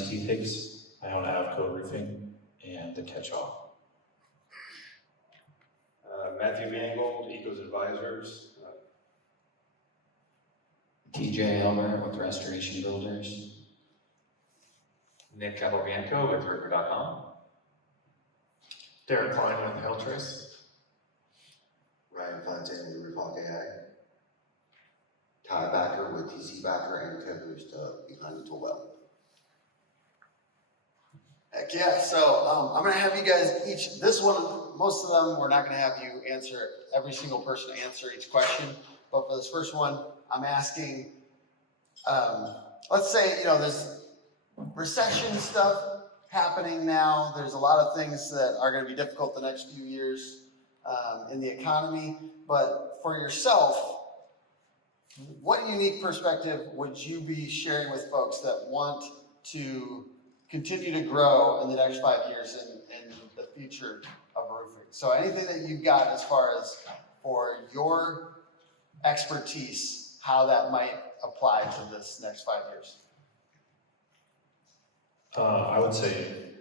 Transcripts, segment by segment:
is Heath Hicks. I own Avco Roofing and The Catch-All. Matthew Mangold, Ecos Advisors. TJ Elmer with Restoration Builders. Nick Capobianco with Roofer.com. Derik Kline with Hailtrace. Ryan Fontaine with Roof AI. Ty Backer with TC Backer and co-host Behind the Tool Belt. Heck yeah, so I'm gonna have you guys each, this one, most of them, we're not gonna have you answer, every single person answer each question, but for this first one, I'm asking, let's say, you know, there's recession stuff happening now, there's a lot of things that are gonna be difficult the next few years in the economy, but for yourself, what unique perspective would you be sharing with folks that want to continue to grow in the next 5 years in the future of roofing? So anything that you've got as far as for your expertise, how that might apply to this next 5 years? I would say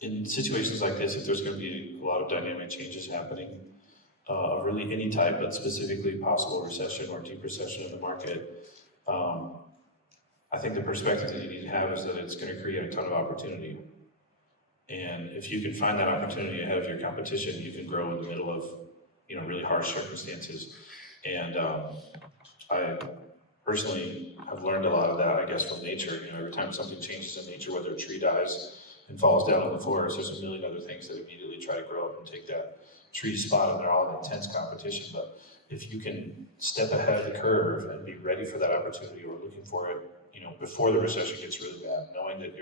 in situations like this, if there's going to be a lot of dynamic changes happening, really any type, but specifically possible recession or deep recession in the market, I think the perspective that you need to have is that it's going to create a ton of opportunity. And if you can find that opportunity ahead of your competition, you can grow in the middle of, you know, really harsh circumstances. And I personally have learned a lot of that, I guess, from nature. You know, every time something changes in nature, whether a tree dies and falls down on the forest, there's a million other things that immediately try to grow up and take that tree spot, and they're all in intense competition. But if you can step ahead of the curve and be ready for that opportunity or looking for it, you know, before the recession gets really bad, knowing that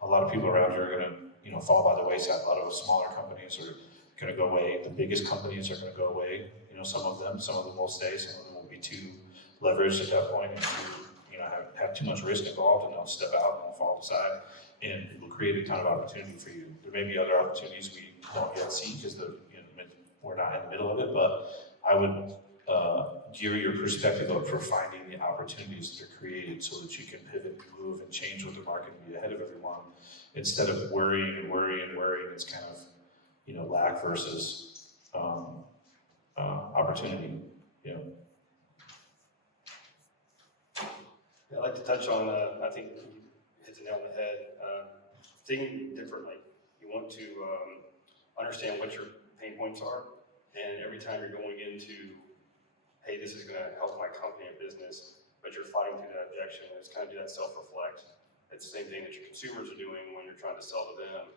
a lot of people around you are going to, you know, fall by the wayside. A lot of smaller companies are going to go away. The biggest companies are going to go away. You know, some of them will stay. Some of them will be too leveraged at that point, and you know, have too much risk involved, and they'll step out and fall aside, and it will create a ton of opportunity for you. There may be other opportunities we don't yet see because we're not in the middle of it, but I would gear your perspective up for finding the opportunities that are created so that you can pivot, move, and change with the market and be ahead of everyone, instead of worrying and worrying and worrying. It's kind of, you know, lack versus opportunity, you know. I'd like to touch on, I think you hit the nail on the head, thinking differently. You want to understand what your pain points are, and every time you're going into, hey, this is going to help my company and business, but you're fighting through that objection, it's kind of do that self-reflect. It's the same thing that your consumers are doing when you're trying to sell to them.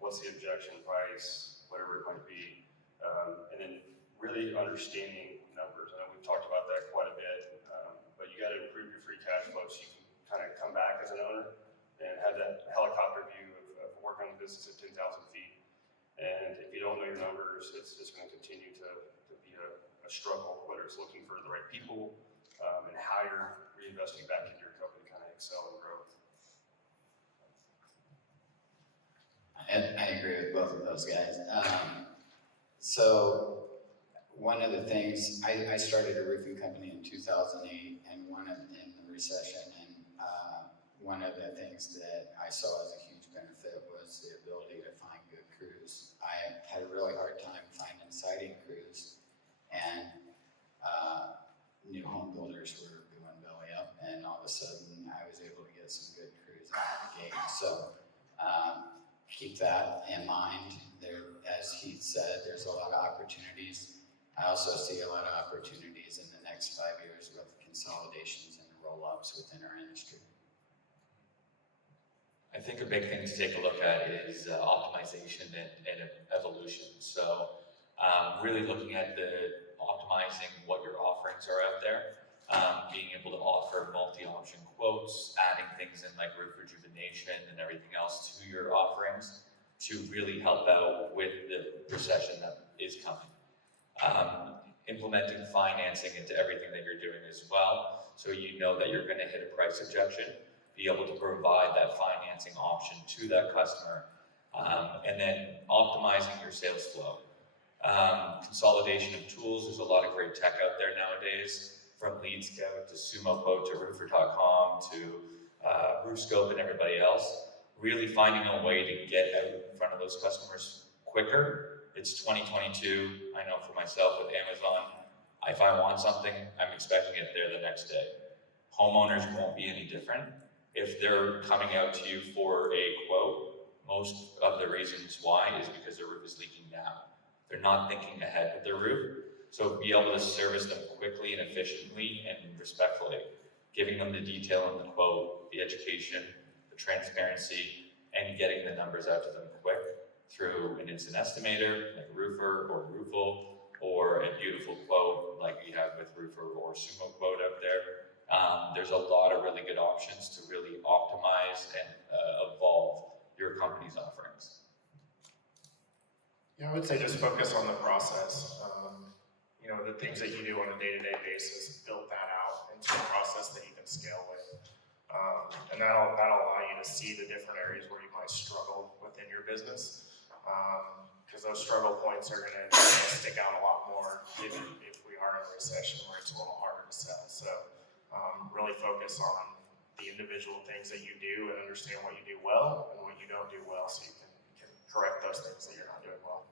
What's the objection, price, whatever it might be, and then really understanding numbers. I know we've talked about that quite a bit, but you got to improve your free cash flow so you can kind of come back as an owner and have that helicopter view of working on the business at 10,000 feet. And if you don't know your numbers, it's just going to continue to be a struggle, whether it's looking for the right people and how you're reinvesting back into your company to kind of excel and grow. I agree with both of those guys. So one of the things, I started a roofing company in 2008 and in the recession, and one of the things that I saw as a huge benefit was the ability to find good crews. I had a really hard time finding siding crews, and new home builders were going belly up, and all of a sudden I was able to get some good crews out of the gate. So keep that in mind. There, as Heath said, there's a lot of opportunities. I also see a lot of opportunities in the next 5 years with consolidations and roll-ups within our industry. I think a big thing to take a look at is optimization and evolution. So really looking at optimizing what your offerings are out there, being able to offer multi-option quotes, adding things in like roof rejuvenation and everything else to your offerings to really help out with the recession that is coming. Implementing financing into everything that you're doing as well, so you know that you're going to hit a price objection, be able to provide that financing option to that customer, and then optimizing your sales flow. Consolidation of tools, there's a lot of great tech out there nowadays, from Lead Scout to Sumo Quote to Roofer.com to Roof Scope and everybody else, really finding a way to get out in front of those customers quicker. It's 2022, I know for myself with Amazon, if I want something, I'm expecting it there the next day. Homeowners won't be any different. If they're coming out to you for a quote, most of the reasons why is because their roof is leaking now. They're not thinking ahead with their roof. So be able to service them quickly and efficiently and respectfully, giving them the detail in the quote, the education, the transparency, and getting the numbers out to them quick through an instant estimator, like a roofer or Roofle, or a beautiful quote like we have with Roofer or Sumo Quote out there. There's a lot of really good options to really optimize and evolve your company's offerings. Yeah, I would say just focus on the process. You know, the things that you do on a day-to-day basis, build that out into a process that you can scale with. And that'll allow you to see the different areas where you might struggle within your business. Because those struggle points are gonna stick out a lot more if we are in a recession where it's a little harder to sell. So really focus on the individual things that you do and understand what you do well and what you don't do well, so you can correct those things that you're not doing well.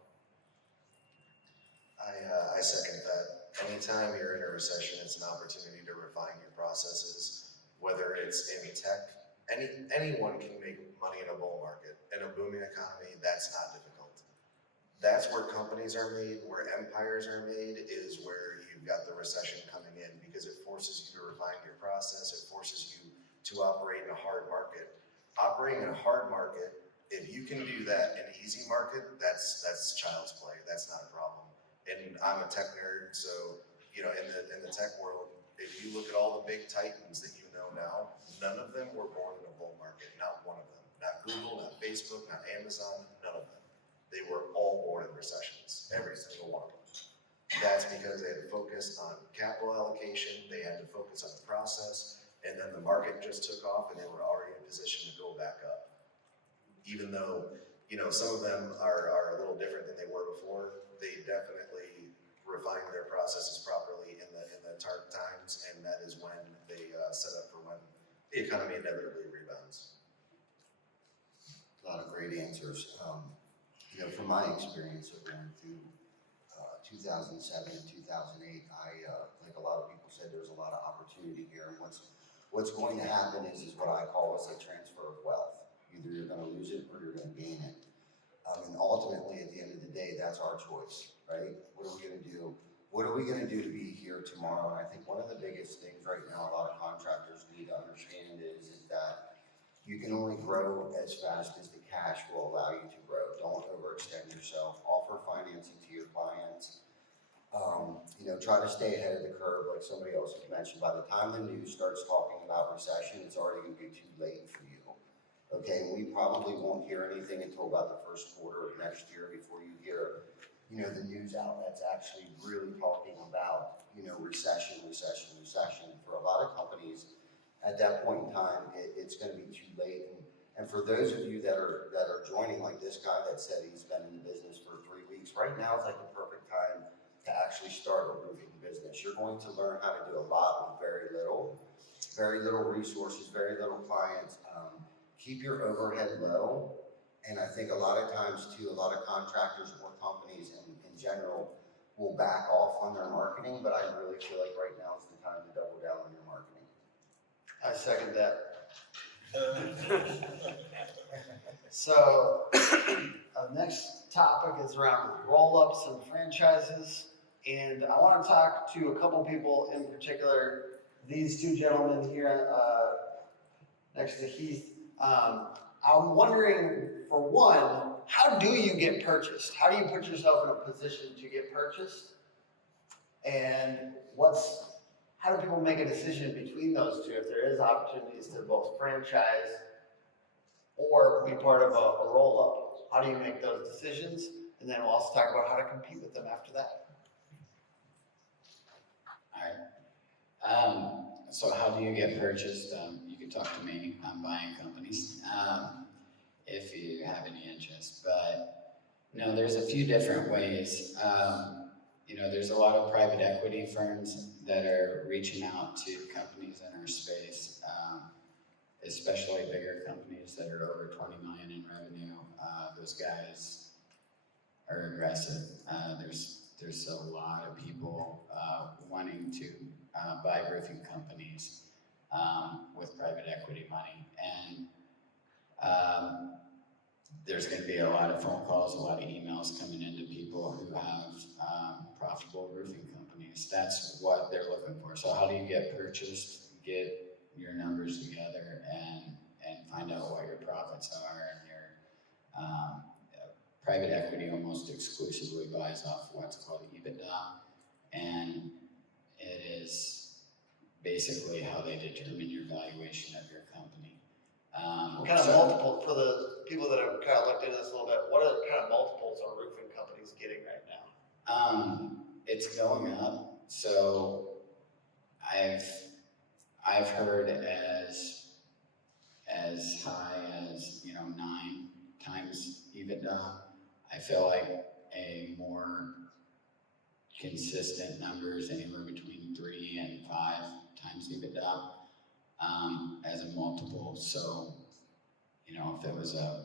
I second that. Anytime you're in a recession, it's an opportunity to refine your processes, whether it's in tech. Anyone can make money in a bull market. In a booming economy, that's not difficult. That's where companies are made, where empires are made, is where you've got the recession coming in, because it forces you to refine your process. It forces you to operate in a hard market. Operating in a hard market, if you can do that in an easy market, that's child's play. That's not a problem. And I'm a tech nerd, so you know, in the tech world, if you look at all the big titans that you know now, none of them were born in a bull market. Not one of them. Not Google, not Facebook, not Amazon. None of them. They were all born in recessions. Every single one of them. That's because they had to focus on capital allocation. They had to focus on the process, and then the market just took off, and they were already in position to go back up. Even though, you know, some of them are a little different than they were before, they definitely refined their processes properly in the dark times, and that is when they set up for when the economy inevitably rebounds. A lot of great answers. You know, from my experience of going through 2007 and 2008, like a lot of people said, there's a lot of opportunity here, and what's going to happen is what I call a transfer of wealth. Either you're going to lose it or you're going to gain it. And ultimately, at the end of the day, that's our choice, right? What are we going to do? What are we going to do to be here tomorrow? And I think one of the biggest things right now a lot of contractors need to understand is that you can only grow as fast as the cash will allow you to grow. Don't overextend yourself. Offer financing to your clients. You know, try to stay ahead of the curve, like somebody else has mentioned. By the time the news starts talking about recession, it's already going to be too late for you. Okay, we probably won't hear anything until about the first quarter of next year before you hear, you know, the news outlets actually really talking about, you know, recession. For a lot of companies, at that point in time, it's going to be too late. And for those of you that are joining, like this guy that said he's been in the business for 3 weeks, right now is like the perfect time to actually start a roofing business. You're going to learn how to do a lot with very little resources, very little clients. Keep your overhead low, and I think a lot of times too, a lot of contractors or companies in general will back off on their marketing, but I really feel like right now is the time to double down on your marketing. I second that. So, next topic is around roll-ups and franchises, and I want to talk to a couple people in particular. These two gentlemen here next to Heath. I'm wondering, for one, how do you get purchased? How do you put yourself in a position to get purchased? And how do people make a decision between those two if there is opportunities to both franchise or be part of a roll-up? How do you make those decisions? And then we'll also talk about how to compete with them after that. All right. So how do you get purchased? You can talk to me. I'm buying companies if you have any interest. But no, there's a few different ways. You know, there's a lot of private equity firms that are reaching out to companies in our space. especially bigger companies that are over 20 million in revenue, those guys are aggressive. There's a lot of people wanting to buy roofing companies with private equity money, and there's going to be a lot of phone calls, a lot of emails coming into people who have profitable roofing companies. That's what they're looking for. So how do you get purchased? Get your numbers together and find out what your profits are. And your private equity almost exclusively buys off what's called EBITDA, and it is basically how they determine your valuation of your company. What kind of multiple, for the people that have kind of looked into this a little bit, what are kind of multiples are roofing companies getting right now? It's going up. So I've heard as high as 9 times EBITDA. I feel like a more consistent number is anywhere between 3 and 5 times EBITDA as a multiple. So if it was a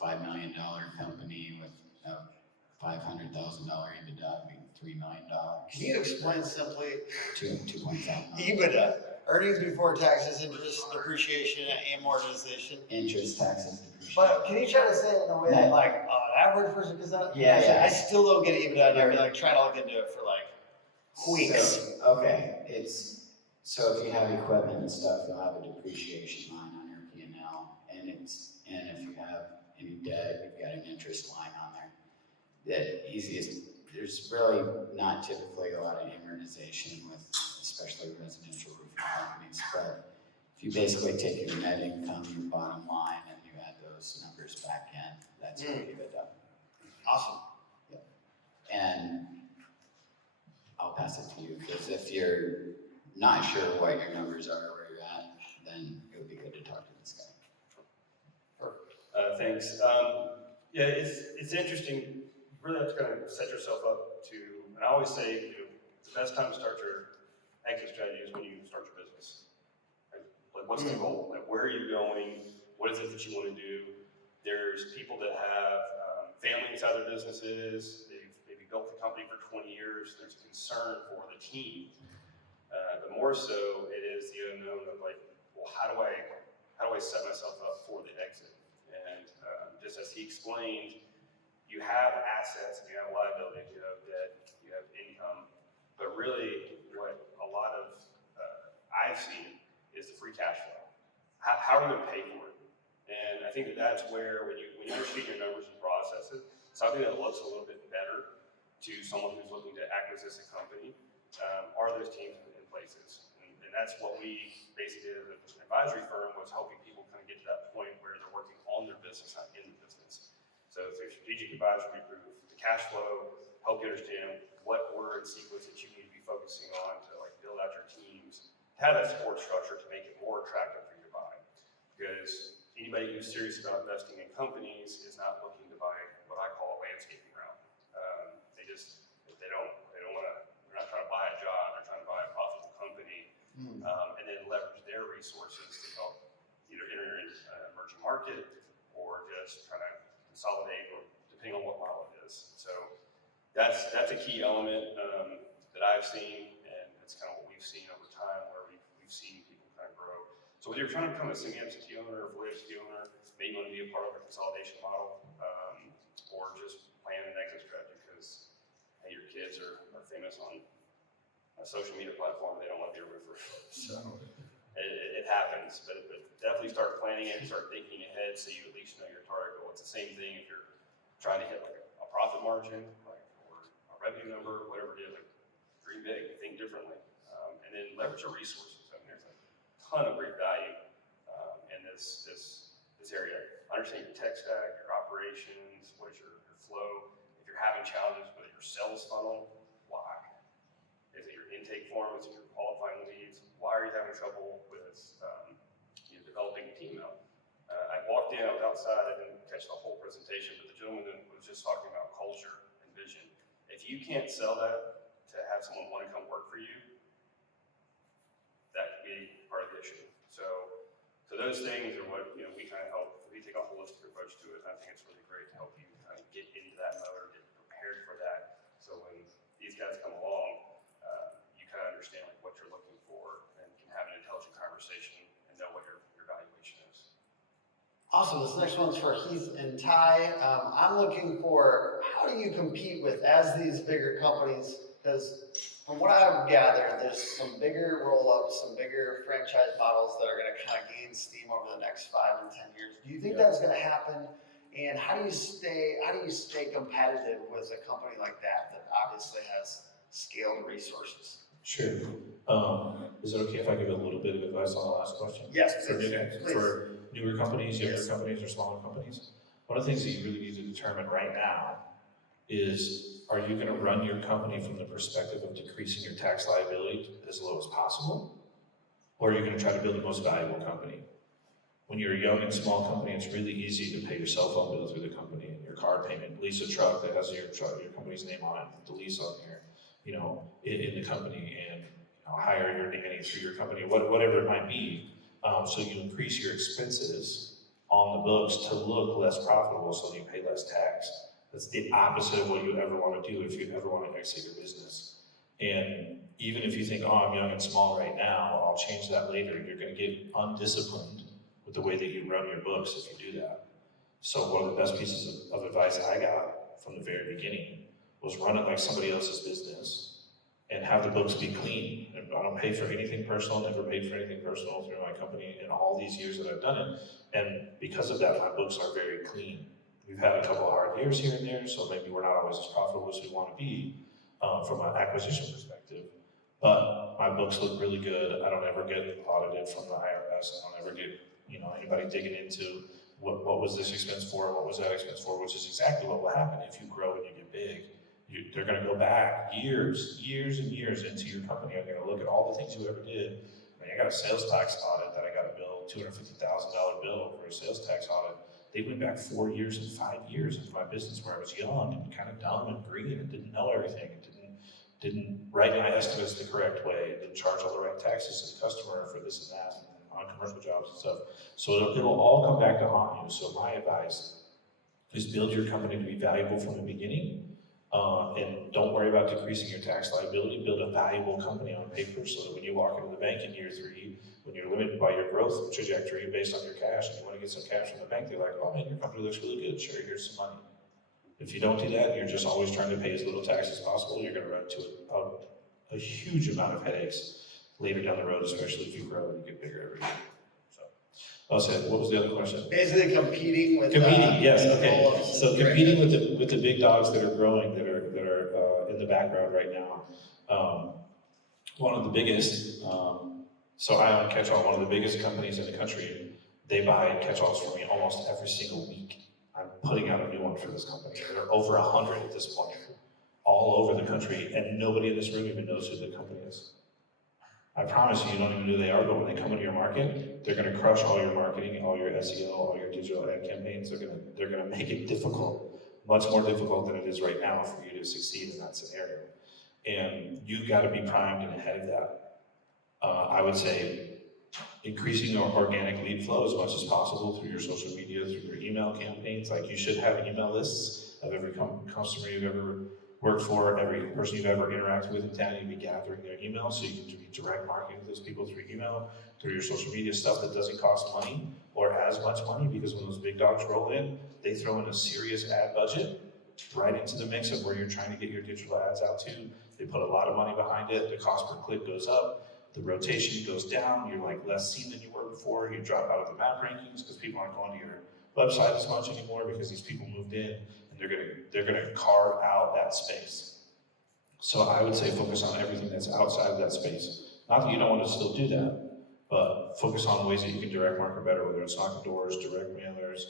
$5 million company with a $500,000 EBITDA, it'd be $3 million. Can you explain simply 2.5 EBITDA, earnings before taxes, interest, depreciation, and amortization? interest, taxes, depreciation. But can you try to say it in a way that like an average person, because I still don't get EBITDA, and I've been like trying to look into it for like weeks. So, okay, so if you have equipment and stuff, you'll have a depreciation line on your P&L, and if you have any debt, you've got an interest line on there. The easiest, there's really not typically a lot of amortization with, especially residential roofing companies, but if you basically take your net income, your bottom line, and you add those numbers back in, that's your EBITDA. Awesome. Yep. And I'll pass it to you, because if you're not sure what your numbers are, where you're at, then it would be good to talk to this guy. Thanks. Yeah, it's interesting. You really have to kind of set yourself up to, and I always say, the best time to start your exit strategy is when you start your business. Like, what's the goal? Like, where are you going? What is it that you want to do? There's people that have family inside their businesses. They've maybe built the company for 20 years. There's concern for the team. But more so, it is the unknown of like, well, how do I set myself up for the exit? And just as he explained, you have assets and you have liabilities, you have debt, you have income, but really what a lot of I've seen is the free cash flow. How are you going to pay for it? And I think that's where when you understand your numbers and processes, something that looks a little bit better to someone who's looking to acquisition a company are those teams in places. And that's what we basically did as an advisory firm, was helping people kind of get to that point where they're working on their business, not in the business. So through strategic advisory, through the cash flow, help you understand what order and sequence that you need to be focusing on to like build out your teams, have that support structure to make it more attractive for you to buy. Because anybody who's serious about investing in companies is not looking to buy what I call a landscaping route. They don't want to, they're not trying to buy a job, they're trying to buy a profitable company, and then leverage their resources to help either enter in an emerging market or just try to consolidate, or depending on what model it is. So that's a key element that I've seen, and it's kind of what we've seen over time, where we've seen people kind of grow. So whether you're trying to become a semi-absentee owner or fully absentee owner, maybe you want to be a part of a consolidation model, or just plan an exit strategy because your kids are famous on a social media platform, they don't want to be a roofer. So it happens, but definitely start planning it, start thinking ahead so you at least know your target goal. It's the same thing if you're trying to hit like a profit margin, or a revenue number, whatever it is, like dream big, think differently, and then leverage your resources. I mean, there's a ton of great value in this area. Understand your tech stack, your operations, what is your flow. If you're having challenges with your sales funnel, why? Is it your intake form? Is it your qualifying leads? Why are you having trouble with developing a team out? I walked in, I was outside, I didn't catch the whole presentation, but the gentleman was just talking about culture and vision. If you can't sell that to have someone want to come work for you, that could be part of the issue. So So those things are what, we kind of help, we take a holistic approach to it. I think it's really great to help you kind of get into that mode or get prepared for that. So when these guys come along, you kind of understand like what you're looking for and can have an intelligent conversation and know what your valuation is. Awesome. This next one's for Heath and Ty. I'm looking for, how do you compete with, as these bigger companies, because from what I've gathered, there's some bigger roll-ups, some bigger franchise models that are going to kind of gain steam over the next 5 and 10 years. Do you think that's going to happen? And how do you stay competitive with a company like that obviously has scaled resources? Sure. Is it okay if I give a little bit of advice on the last question? Yes, For, please. for newer companies, younger Yes. companies, or smaller companies? One of the things that you really need to determine right now is, are you gonna run your company from the perspective of decreasing your tax liability as low as possible? Or are you gonna try to build the most valuable company? When you're a young and small company, it's really easy to pay your cell phone bill through the company, and your car payment, lease a truck that has your company's name on it, the lease on here, in the company, and hire your nanny through your company, whatever it might be. So you increase your expenses on the books to look less profitable, so you pay less tax. That's the opposite of what you ever want to do if you ever want to exit your business. And even if you think, oh, I'm young and small right now, I'll change that later, you're going to get undisciplined with the way that you run your books if you do that. So one of the best pieces of advice I got from the very beginning was run it like somebody else's business and have the books be clean. And I don't pay for anything personal, never paid for anything personal through my company in all these years that I've done it. And because of that, my books are very clean. We've had a couple of hard years here and there, so maybe we're not always as profitable as we want to be from an acquisition perspective. But my books look really good. I don't ever get audited from the IRS. I don't ever get anybody digging into what was this expense for, what was that expense for, which is exactly what will happen if you grow and you get big. They're going to go back years and years into your company. I'm going to look at all the things you ever did. I got a sales tax audit that I got a bill, $250,000 bill for a sales tax audit. They went back 4 years and 5 years into my business where I was young and kind of dumb and green and didn't know everything and didn't write my estimates the correct way, and didn't charge all the right taxes to the customer for this and that on commercial jobs and stuff. So it'll all come back to haunt you. So my advice is build your company to be valuable from the beginning. And don't worry about decreasing your tax liability. Build a valuable company on paper so that when you walk into the bank in year 3, when you're limited by your growth trajectory based on your cash, and you want to get some cash from the bank, they're like, oh man, your company looks really good. Sure, here's some money. If you don't do that, you're just always trying to pay as little tax as possible. You're going to run into a huge amount of headaches later down the road, especially if you grow and you get bigger every year. What was the other question? Basically competing with yes, okay. roll-ups. So competing with the big dogs that are growing, that are in the background right now. One of the biggest, so I own Catch-All, one of the biggest companies in the country. They buy catch-alls from me almost every single week. I'm putting out a new one for this company. There are over 100 at this point, all over the country, and nobody in this room even knows who the company is. I promise you don't even know who they are, but when they come into your market, they're gonna crush all your marketing, all your SEO, all your digital ad campaigns. They're gonna make it difficult, much more difficult than it is right now for you to succeed in that scenario. And you've gotta be primed and ahead of that. I would say increasing your organic lead flow as much as possible through your social media, through your email campaigns. Like you should have email lists of every customer you've ever worked for, every person you've ever interacted with in town. You'd be gathering their emails so you can do direct marketing to those people through email, through your social media stuff that doesn't cost money or as much money, because when those big dogs roll in, they throw in a serious ad budget right into the mix of where you're trying to get your digital ads out to. They put a lot of money behind it. The cost per click goes up. The rotation goes down. You're like less seen than you were before. You drop out of the map rankings because people aren't going to your website as much anymore because these people moved in, and they're gonna carve out that space. So I would say focus on everything that's outside of that space. Not that you don't want to still do that, but focus on ways that you can direct market better, whether it's knocking doors, direct mailers,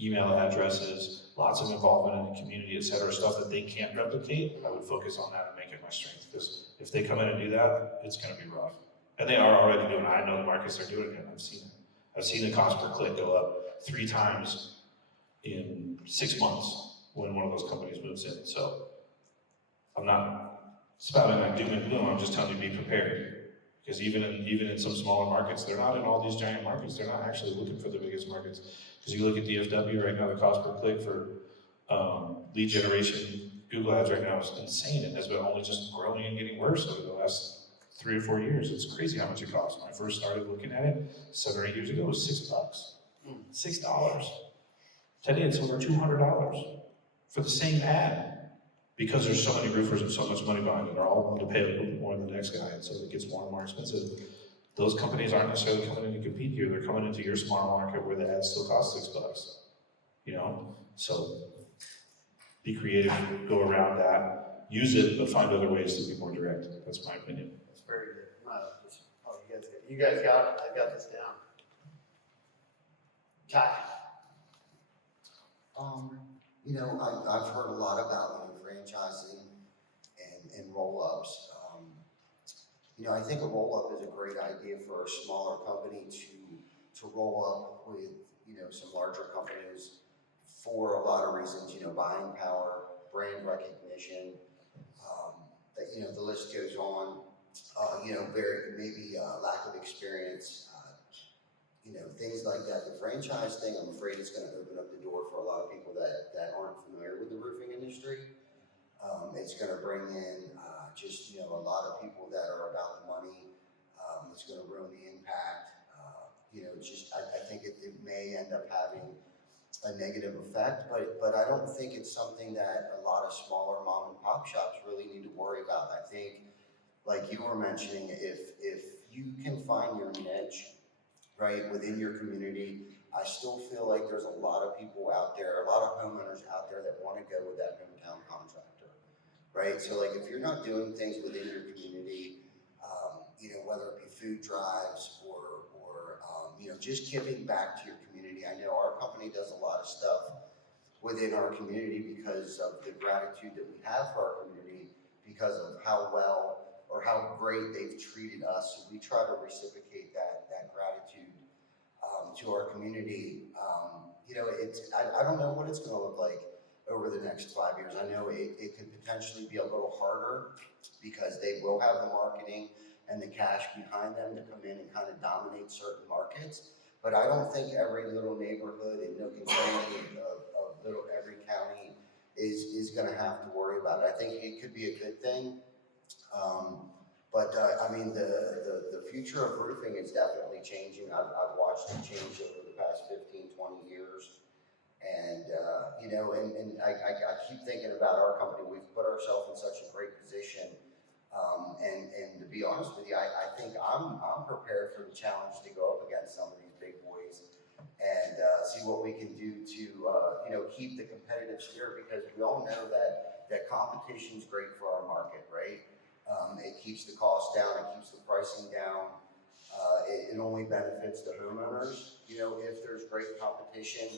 email addresses, lots of involvement in the community, et cetera, stuff that they can't replicate. I would focus on that and make it my strength, because if they come in and do that, it's gonna be rough. And they are already doing it. I know the markets are doing it. I've seen it. I've seen the cost per click go up 3 times in 6 months when one of those companies moves in. So I'm not spouting like doom and gloom. I'm just telling you, be prepared. Because even in some smaller markets, they're not in all these giant markets, they're not actually looking for the biggest markets. Because you look at DFW right now, the cost per click for lead generation, Google ads right now is insane, and has been only just growing and getting worse over the last 3 or 4 years. It's crazy how much it costs. When I first started looking at it 7 or 8 years ago, it was $6. $6. Today it's over $200 for the same ad. Because there's so many roofers and so much money behind it, they're all willing to pay a little bit more than the next guy, and so it gets more and more expensive. Those companies aren't necessarily coming in to compete here, they're coming into your small market where the ads still cost $6, you know? So be creative, go around that, use it, but find other ways to be more direct. That's my opinion. That's very good. You guys got it. I got this down. Ty. You know, I've heard a lot about, franchising and roll-ups. You know, I think a roll-up is a great idea for a smaller company to roll up with, some larger companies for a lot of reasons, buying power, brand recognition, that, the list goes on. Maybe lack of experience, things like that. The franchise thing, I'm afraid is gonna open up the door for a lot of people that aren't familiar with the roofing industry. It's gonna bring in, a lot of people that are about the money. It's gonna ruin the impact. I think it may end up having a negative effect, but I don't think it's something that a lot of smaller mom and pop shops really need to worry about. I think, like you were mentioning, if you can find your niche, right, within your community, I still feel like there's a lot of people out there, a lot of homeowners out there that want to go with that hometown contractor, right? So like if you're not doing things within your community, whether it be food drives or just giving back to your community. I know our company does a lot of stuff within our community because of the gratitude that we have for our community, because of how well or how great they've treated us. So we try to reciprocate that gratitude to our community. I don't know what it's going to look like over the next 5 years. I know it could potentially be a little harder because they will have the marketing and the cash behind them to come in and kind of dominate certain markets. But I don't think every little neighborhood and nook and cranny of every county is going to have to worry about it. I think it could be a good thing. The future of roofing is definitely changing. I've watched it change over the past 15, 20 years. And I keep thinking about our company. We've put ourselves in such a great position. And to be honest with you, I think I'm prepared for the challenge to go up against some of these big boys and see what we can do to keep the competitive spirit, because we all know that competition is great for our market, right? It keeps the cost down, it keeps the pricing down. It only benefits the homeowners, if there's great competition.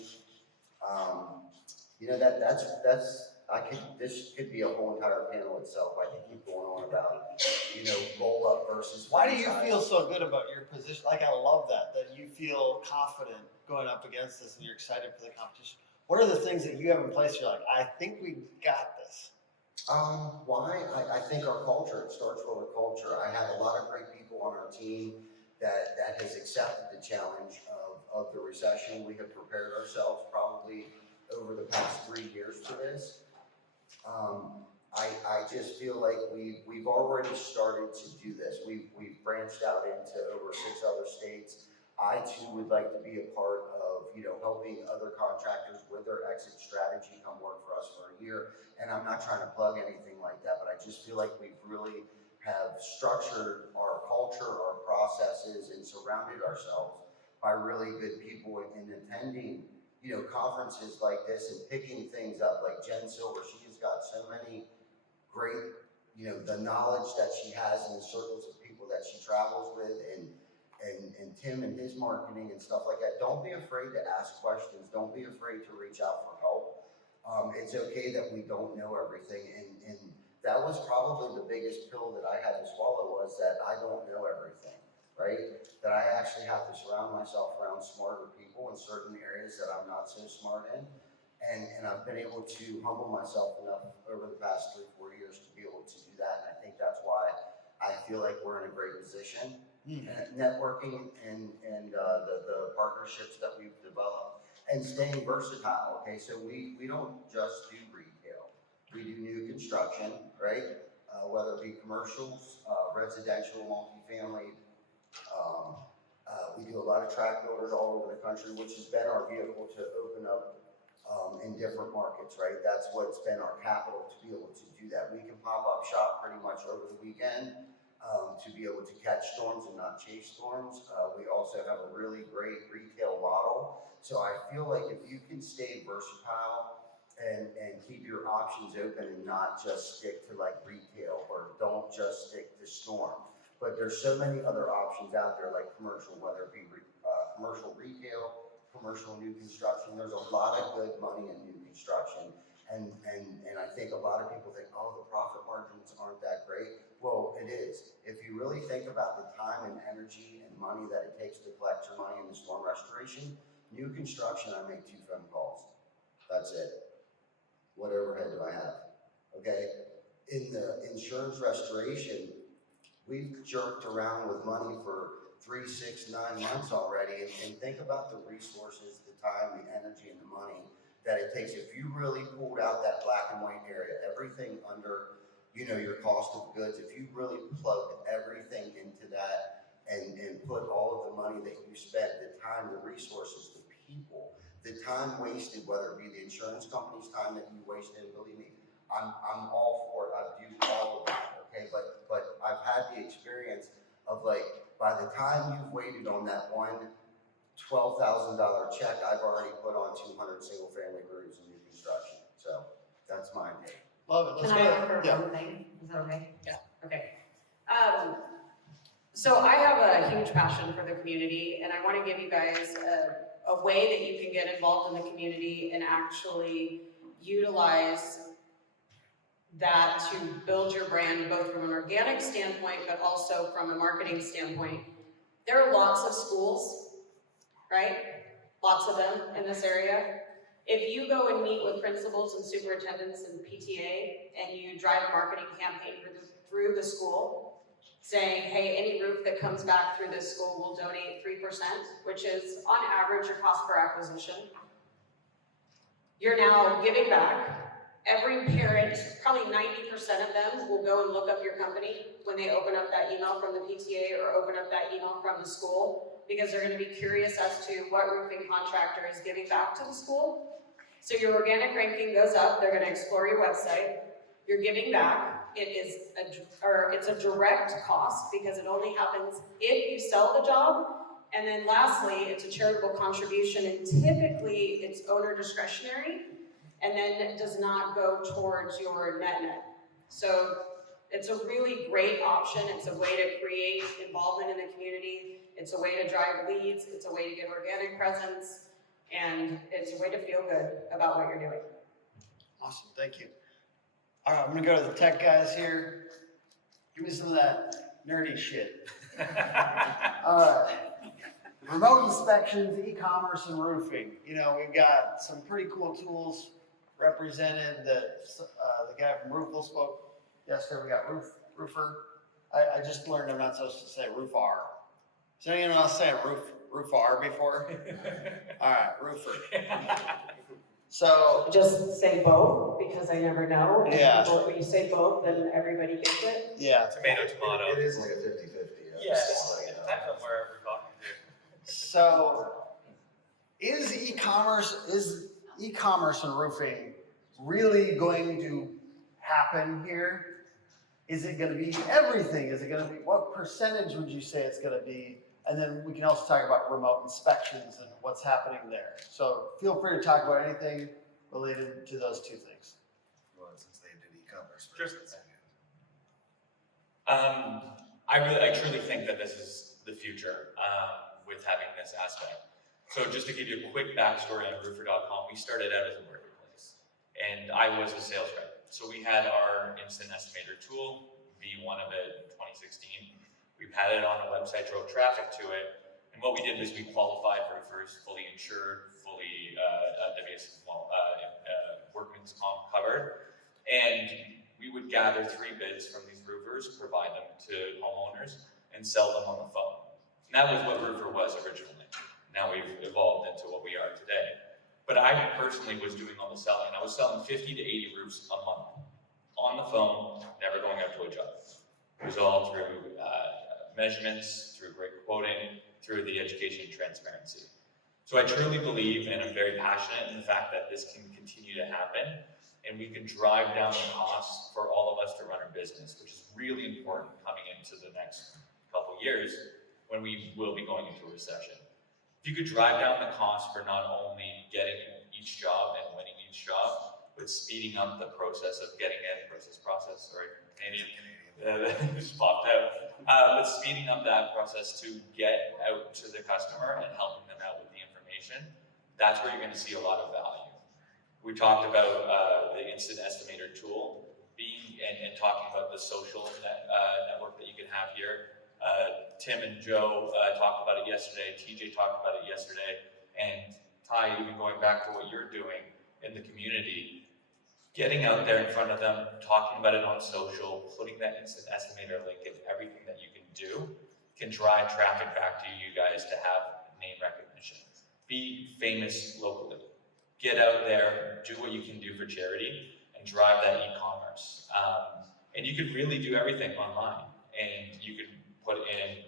This could be a whole entire panel itself. I could keep going on about, roll up versus. Why do you feel so good about your position? Like, I love that you feel confident going up against this and you're excited for the competition. What are the things that you have in place? You're like, I think we got this. Why? I think our culture, it starts with our culture. I have a lot of great people on our team that has accepted the challenge of the recession. We have prepared ourselves probably over the past 3 years for this. I just feel like we've already started to do this. We've branched out into over 6 other states. I too would like to be a part of, helping other contractors with their exit strategy come work for us for a year. And I'm not trying to plug anything like that, but I just feel like we've really have structured our culture, our processes, and surrounded ourselves by really good people in attending, conferences like this and picking things up. Like Jen Silver, she has got so many great, the knowledge that she has in the circles of people that she travels with, and Tim and his marketing and stuff like that. Don't be afraid to ask questions. Don't be afraid to reach out for help. It's okay that we don't know everything. And that was probably the biggest pill that I had to swallow, was that I don't know everything, right? That I actually have to surround myself around smarter people in certain areas that I'm not so smart in. And I've been able to humble myself enough over the past 3-4 years to be able to do that. And I think that's why I feel like we're in a great position. Networking and the partnerships that we've developed and staying versatile, okay? So we don't just do retail. We do new construction, right? Whether it be commercials, residential, multifamily. We do a lot of track builders all over the country, which has been our vehicle to open up in different markets, right? That's what's been our capital to be able to do that. We can pop up shop pretty much over the weekend to be able to catch storms and not chase storms. We also have a really great retail model. So I feel like if you can stay versatile and keep your options open and not just stick to like retail or don't just stick to storm. But there's so many other options out there like commercial, whether it be commercial retail, commercial new construction. There's a lot of good money in new construction. And I think a lot of people think, oh, the profit margins aren't that great. Well, it is. If you really think about the time and energy and money that it takes to collect your money in the storm restoration, new construction, I make 2 phone calls. That's it. What overhead do I have? Okay. In the insurance restoration, we've jerked around with money for 3, 6, 9 months already, and think about the resources, the time, the energy, and the money that it takes. If you really pulled out that black and white area, everything under, you know, your cost of goods, if you really plugged everything into that and put all of the money that you spent, the time, the resources, the people, the time wasted, whether it be the insurance company's time that you wasted, believe me, I'm all for it. I've used all of that, okay? But I've had the experience of like, by the time you've waited on that one $12,000 check, I've already put on 200 single family roofs in new construction. So that's my take. Love it. Let's Can I go. offer Yeah. one thing? Is that okay? Yeah. Okay. So I have a huge passion for the community, and I want to give you guys a way that you can get involved in the community and actually utilize that to build your brand, both from an organic standpoint, but also from a marketing standpoint. There are lots of schools, right? Lots of them in this area. If you go and meet with principals and superintendents and PTA, and you drive a marketing campaign through the school, saying, hey, any roof that comes back through this school will donate 3%, which is on average your cost per acquisition. You're now giving back. Every parent, probably 90% of them, will go and look up your company when they open up that email from the PTA or open up that email from the school, because they're going to be curious as to what roofing contractor is giving back to the school. So your organic ranking goes up. They're going to explore your website. You're giving back. It's a direct cost because it only happens if you sell the job. And then lastly, it's a charitable contribution, and typically it's owner discretionary, and then it does not go towards your net. So it's a really great option. It's a way to create involvement in the community. It's a way to drive leads. It's a way to give organic presence, and it's a way to feel good about what you're doing. Awesome. Thank you. All right, I'm gonna go to the tech guys here. Give me some of that nerdy shit. All right. Remote inspections, e-commerce, and roofing. You know, we've got some pretty cool tools represented that the guy from Roofle spoke yesterday. We got roofer. I just learned I'm not supposed to say roofar. Has anyone else say roofar before? All right, roofer. So Just say both, because I never know. And Yeah. people, when you say both, then everybody gets it. yeah. Tomato, tomato. It is like a 50-50. Yeah, it depends on where we're talking to. So is e-commerce and roofing really going to happen here? Is it going to be everything? Is it going to be, what percentage would you say it's going to be? And then we can also talk about remote inspections and what's happening there. So feel free to talk about anything related to those two things. Well, since they did e-commerce Just- first. I truly think that this is the future with having this aspect. So just to give you a quick backstory on roofer.com, we started out as a marketplace, and I was a sales rep. So we had our instant estimator tool, V1 of it, 2016. We've had it on a website, drove traffic to it, and what we did was we qualified roofers, fully insured, fully workman's comp covered, and we would gather 3 bids from these roofers roofers, provide them to homeowners, and sell them on the phone. And that was what Roofer was originally. Now we've evolved into what we are today. But I personally was doing all the selling. I was selling 50 to 80 roofs a month on the phone, never going out to a job. It was all through measurements, through great quoting, through the education and transparency. So I truly believe, and I'm very passionate in the fact that this can continue to happen, and we can drive down the costs for all of us to run our business, which is really important coming into the next couple years when we will be going into a recession. If you could drive down the cost for not only getting each job and winning each job, but speeding up the process of getting it, sorry, Canadian, just popped out, but speeding up that process to get out to the customer and helping them out with the information, that's where you're gonna see a lot of value. We talked about the instant estimator tool and talking about the social network that you can have here. Tim and Joe talked about it yesterday, TJ talked about it yesterday, and Ty, even going back to what you're doing in the community, getting out there in front of them, talking about it on social, putting that instant estimator link in everything that you can do, can drive traffic back to you guys to have name recognition. Be famous locally. Get out there, do what you can do for charity, and drive that e-commerce. And you could really do everything online, and you could put in,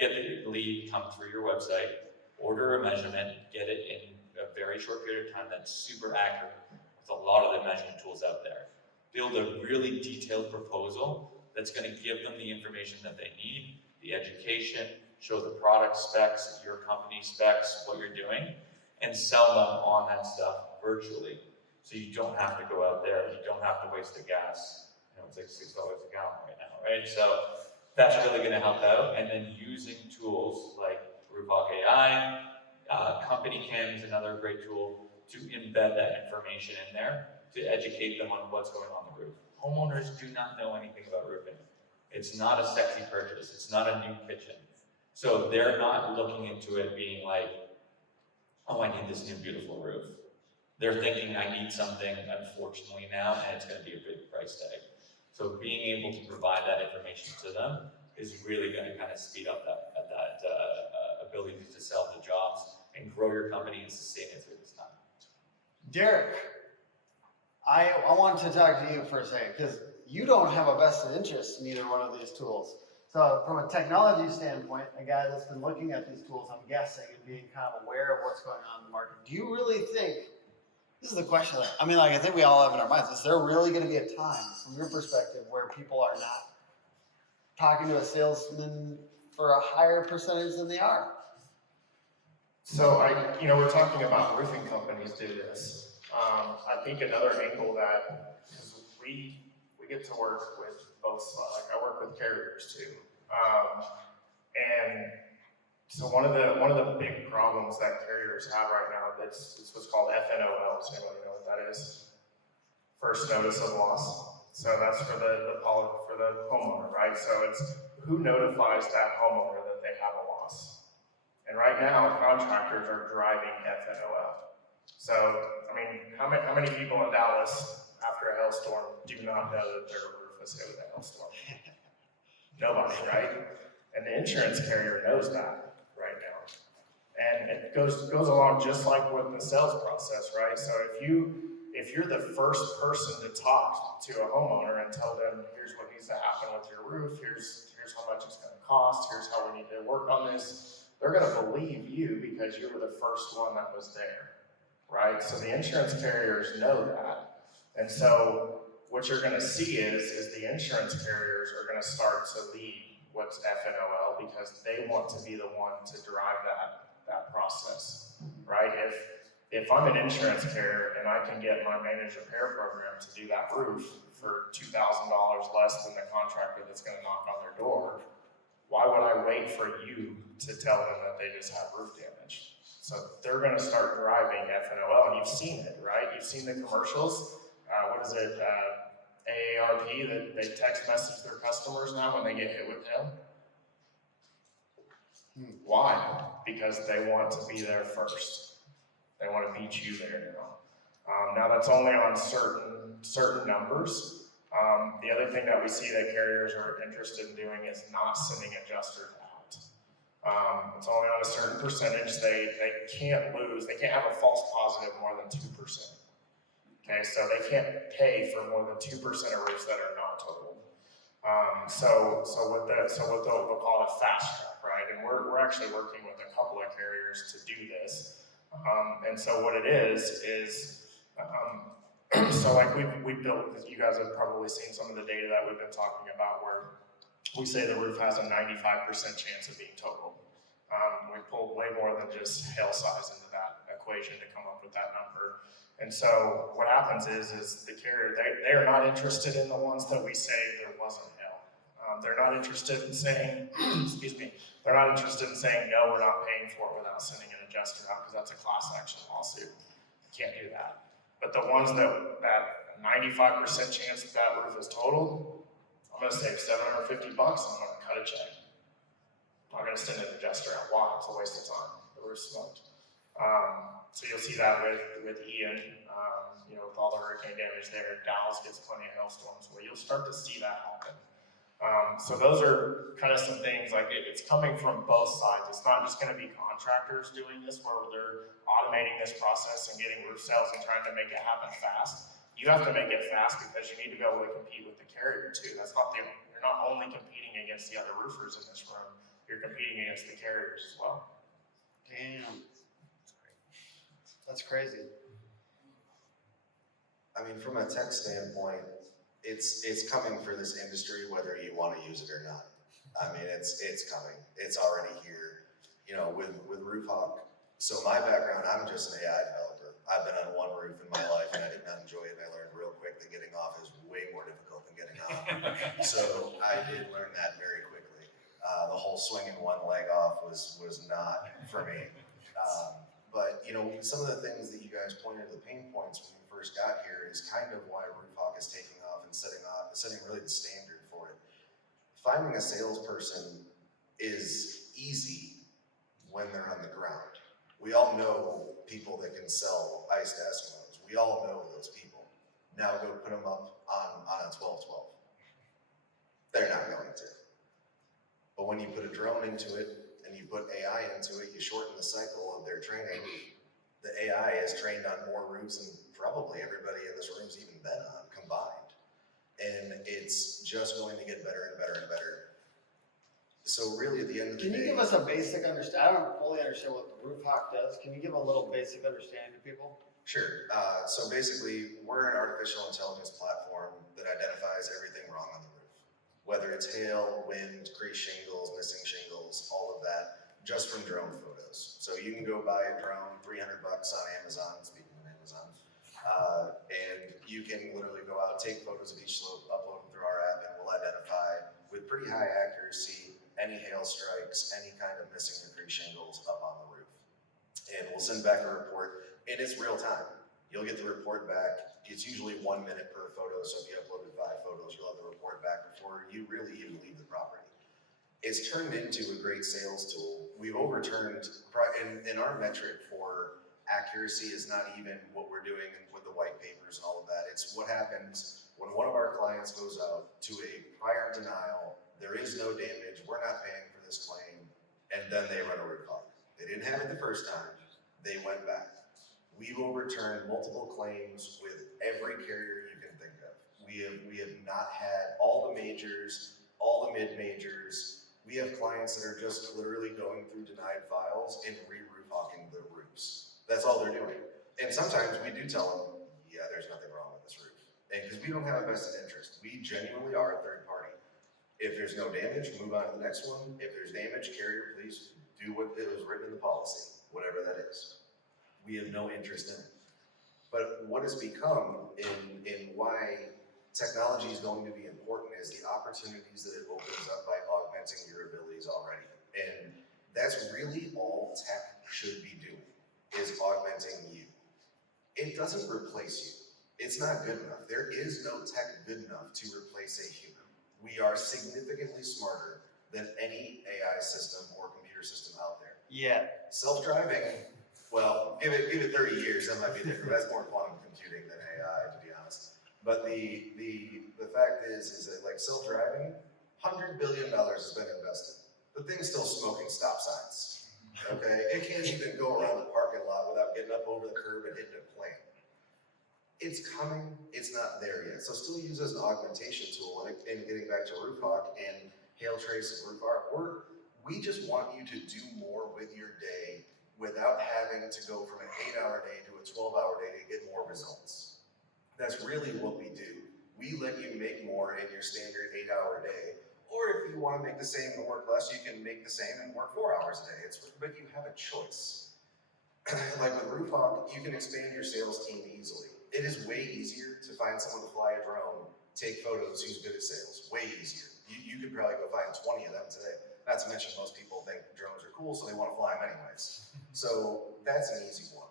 get the lead come through your website, order a measurement, get it in a very short period of time that's super accurate with a lot of the measurement tools out there. Build a really detailed proposal that's going to give them the information that they need, the education, show the product specs, your company specs, what you're doing, and sell them on that stuff virtually. So you don't have to go out there, you don't have to waste the gas. You know, it's like $6 a gallon right now, right? So that's really going to help out. And then using tools like Roophawk AI, Company Cam is another great tool to embed that information in there to educate them on what's going on the roof. Homeowners do not know anything about roofing. It's not a sexy purchase. It's not a new kitchen. So they're not looking into it being like, oh, I need this new beautiful roof. They're thinking I need something, unfortunately now, and it's going to be a big price tag. So being able to provide that information to them is really going to kind of speed up that ability to sell the jobs and grow your company and sustain it through this time. Derik, I want to talk to you for a second, because you don't have a vested interest in either one of these tools. So from a technology standpoint, a guy that's been looking at these tools, I'm guessing, and being kind of aware of what's going on in the market, do you really think, this is the question, I think we all have in our minds, is there really going to be a time, from your perspective, where people are not talking to a salesman for a higher percentage than they are? So we're talking about roofing companies do this. I think another angle that is we get to work with both sides. Like I work with carriers too, and so one of the big problems that carriers have right now it's what's called FNOL. Does anybody know what that is? First notice of loss. So that's for the homeowner, right? So it's who notifies that homeowner that they have a loss. And right now, contractors are driving FNOL. So, I mean, how many people in Dallas after a hailstorm do not know that their roof was hit with a hailstorm? Nobody, right? And the insurance carrier knows that right now. And it goes along just like with the sales process, right? So if you're the first person to talk to a homeowner and tell them, here's what needs to happen with your roof, here's how much it's gonna cost, here's how we need to work on this, they're gonna believe you because you were the first one that was there, right? So the insurance carriers know that. And so what you're gonna see is the insurance carriers are gonna start to lead what's FNOL because they want to be the one to drive that process, right? If I'm an insurance carrier and I can get my managed repair program to do that roof for $2,000 less than the contractor that's gonna knock on their door, why would I wait for you to tell them that they just have roof damage? So they're gonna start driving FNOL, and you've seen it, right? You've seen the commercials. What is it, AARP, that they text message their customers now when they get hit with hail? Why? Because they want to be there first. They want to beat you there now. Now that's only on certain numbers. The other thing that we see that carriers are interested in doing is not sending adjusters out. It's only on a certain percentage. They can't lose. They can't have a false positive more than 2%. Okay, so they can't pay for more than 2% of roofs that are not totaled. So we'll call it a fast track, right? And we're actually working with a couple of carriers to do this. And so what it is so like we built, you guys have probably seen some of the data that we've been talking about where we say the roof has a 95% chance of being totaled. We pulled way more than just hail size into that equation to come up with that number. And so what happens is the carrier, they are not interested in the ones that we say there wasn't hail. They're not interested in saying, excuse me, they're not interested in saying, no, we're not paying for it without sending an adjuster out because that's a class action lawsuit. Can't do that. But the ones that 95% chance that roof is totaled, I'm gonna save $750 and I'm gonna cut a check. I'm not gonna send an adjuster out. Why? It's a waste of time. The roof's smoked. So you'll see that with Ian, with all the hurricane damage there. Dallas gets plenty of hailstorms where you'll start to see that happen. So those are kind of some things like it's coming from both sides. It's not just going to be contractors doing this where they're automating this process and getting roof sales and trying to make it happen fast. You have to make it fast because you need to be able to compete with the carrier too. You're not only competing against the other roofers in this room, you're competing against the carriers as well. Damn. That's crazy. I mean, from a tech standpoint, it's coming for this industry whether you want to use it or not. I mean, it's coming. It's already here. With RoofHawk. So my background, I'm just an AI developer. I've been on one roof in my life and I did not enjoy it. I learned real quick that getting off is way more difficult than getting on. So I did learn that very quickly. The whole swinging one leg off was not for me. But some of the things that you guys pointed to, the pain points when we first got here, is kind of why RoofHawk is taking off and setting really the standard for it. Finding a salesperson is easy when they're on the ground. We all know people that can sell ice to Eskimos. We all know those people. Now go put them up on a 12-12. They're not going to. But when you put a drone into it and you put AI into it, you shorten the cycle of their training. The AI is trained on more roofs than probably everybody in this room's even been on combined. And it's just going to get better and better and better. So really at the end of the day— Can you give us a basic understanding? I don't fully understand what the RoofHawk does. Can you give a little basic understanding to people? Sure. So basically, we're an artificial intelligence platform that identifies everything wrong on the roof. Whether it's hail, wind, crease shingles, missing shingles, all of that, just from drone photos. So you can go buy a drone, $300 on Amazon, speaking of Amazon, and you can literally go out, take photos of each slope, upload them through our app, and we'll identify with pretty high accuracy any hail strikes, any kind of missing or crease shingles up on the roof. And we'll send back a report, and it's real time. You'll get the report back. It's usually 1 minute per photo, so if you uploaded 5 photos, you'll have the report back before you really even leave the property. It's turned into a great sales tool. We've overturned, and our metric for accuracy is not even what we're doing with the white papers and all of that. It's what happens when one of our clients goes out to a prior denial, there is no damage, we're not paying for this claim, and then they run a recall. They didn't have it the first time, they went back. We've overturned multiple claims with every carrier you can think of. We have not had all the majors, all the mid-majors. We have clients that are just literally going through denied files and re-roof-hawking the roofs. That's all they're doing. And sometimes we do tell them, yeah, there's nothing wrong with this roof. And because we don't have a vested interest. We genuinely are a third party. If there's no damage, move on to the next one. If there's damage, carrier, please do what it was written in the policy, whatever that is. We have no interest in it. But what has become in why technology is going to be important is the opportunities that it opens up by augmenting your abilities already. And that's really all tech should be doing, is augmenting you. It doesn't replace you. It's not good enough. There is no tech good enough to replace a human. We are significantly smarter than any AI system or computer system out there. Yeah. Self-driving, well, give it 30 years, that might be different. That's more quantum computing than AI, to be honest. But the fact is that like self-driving, $100 billion has been invested. The thing's still smoking stop signs, okay? It can't even go around the parking lot without getting up over the curb and hitting a plane. It's coming, it's not there yet. So still use as an augmentation tool. And getting back to RoofHawk and Hailtrace and RoofHawk, we just want you to do more with your day without having to go from an 8-hour day to a 12-hour day to get more results. That's really what we do. We let you make more in your standard 8-hour day. Or if you want to make the same and work less, you can make the same and work 4 hours a day. But you have a choice. Like with RoofHawk, you can expand your sales team easily. It is way easier to find someone to fly a drone, take photos who's good at sales. Way easier. You could probably go find 20 of them today. Not to mention most people think drones are cool, so they want to fly them anyways. So that's an easy one.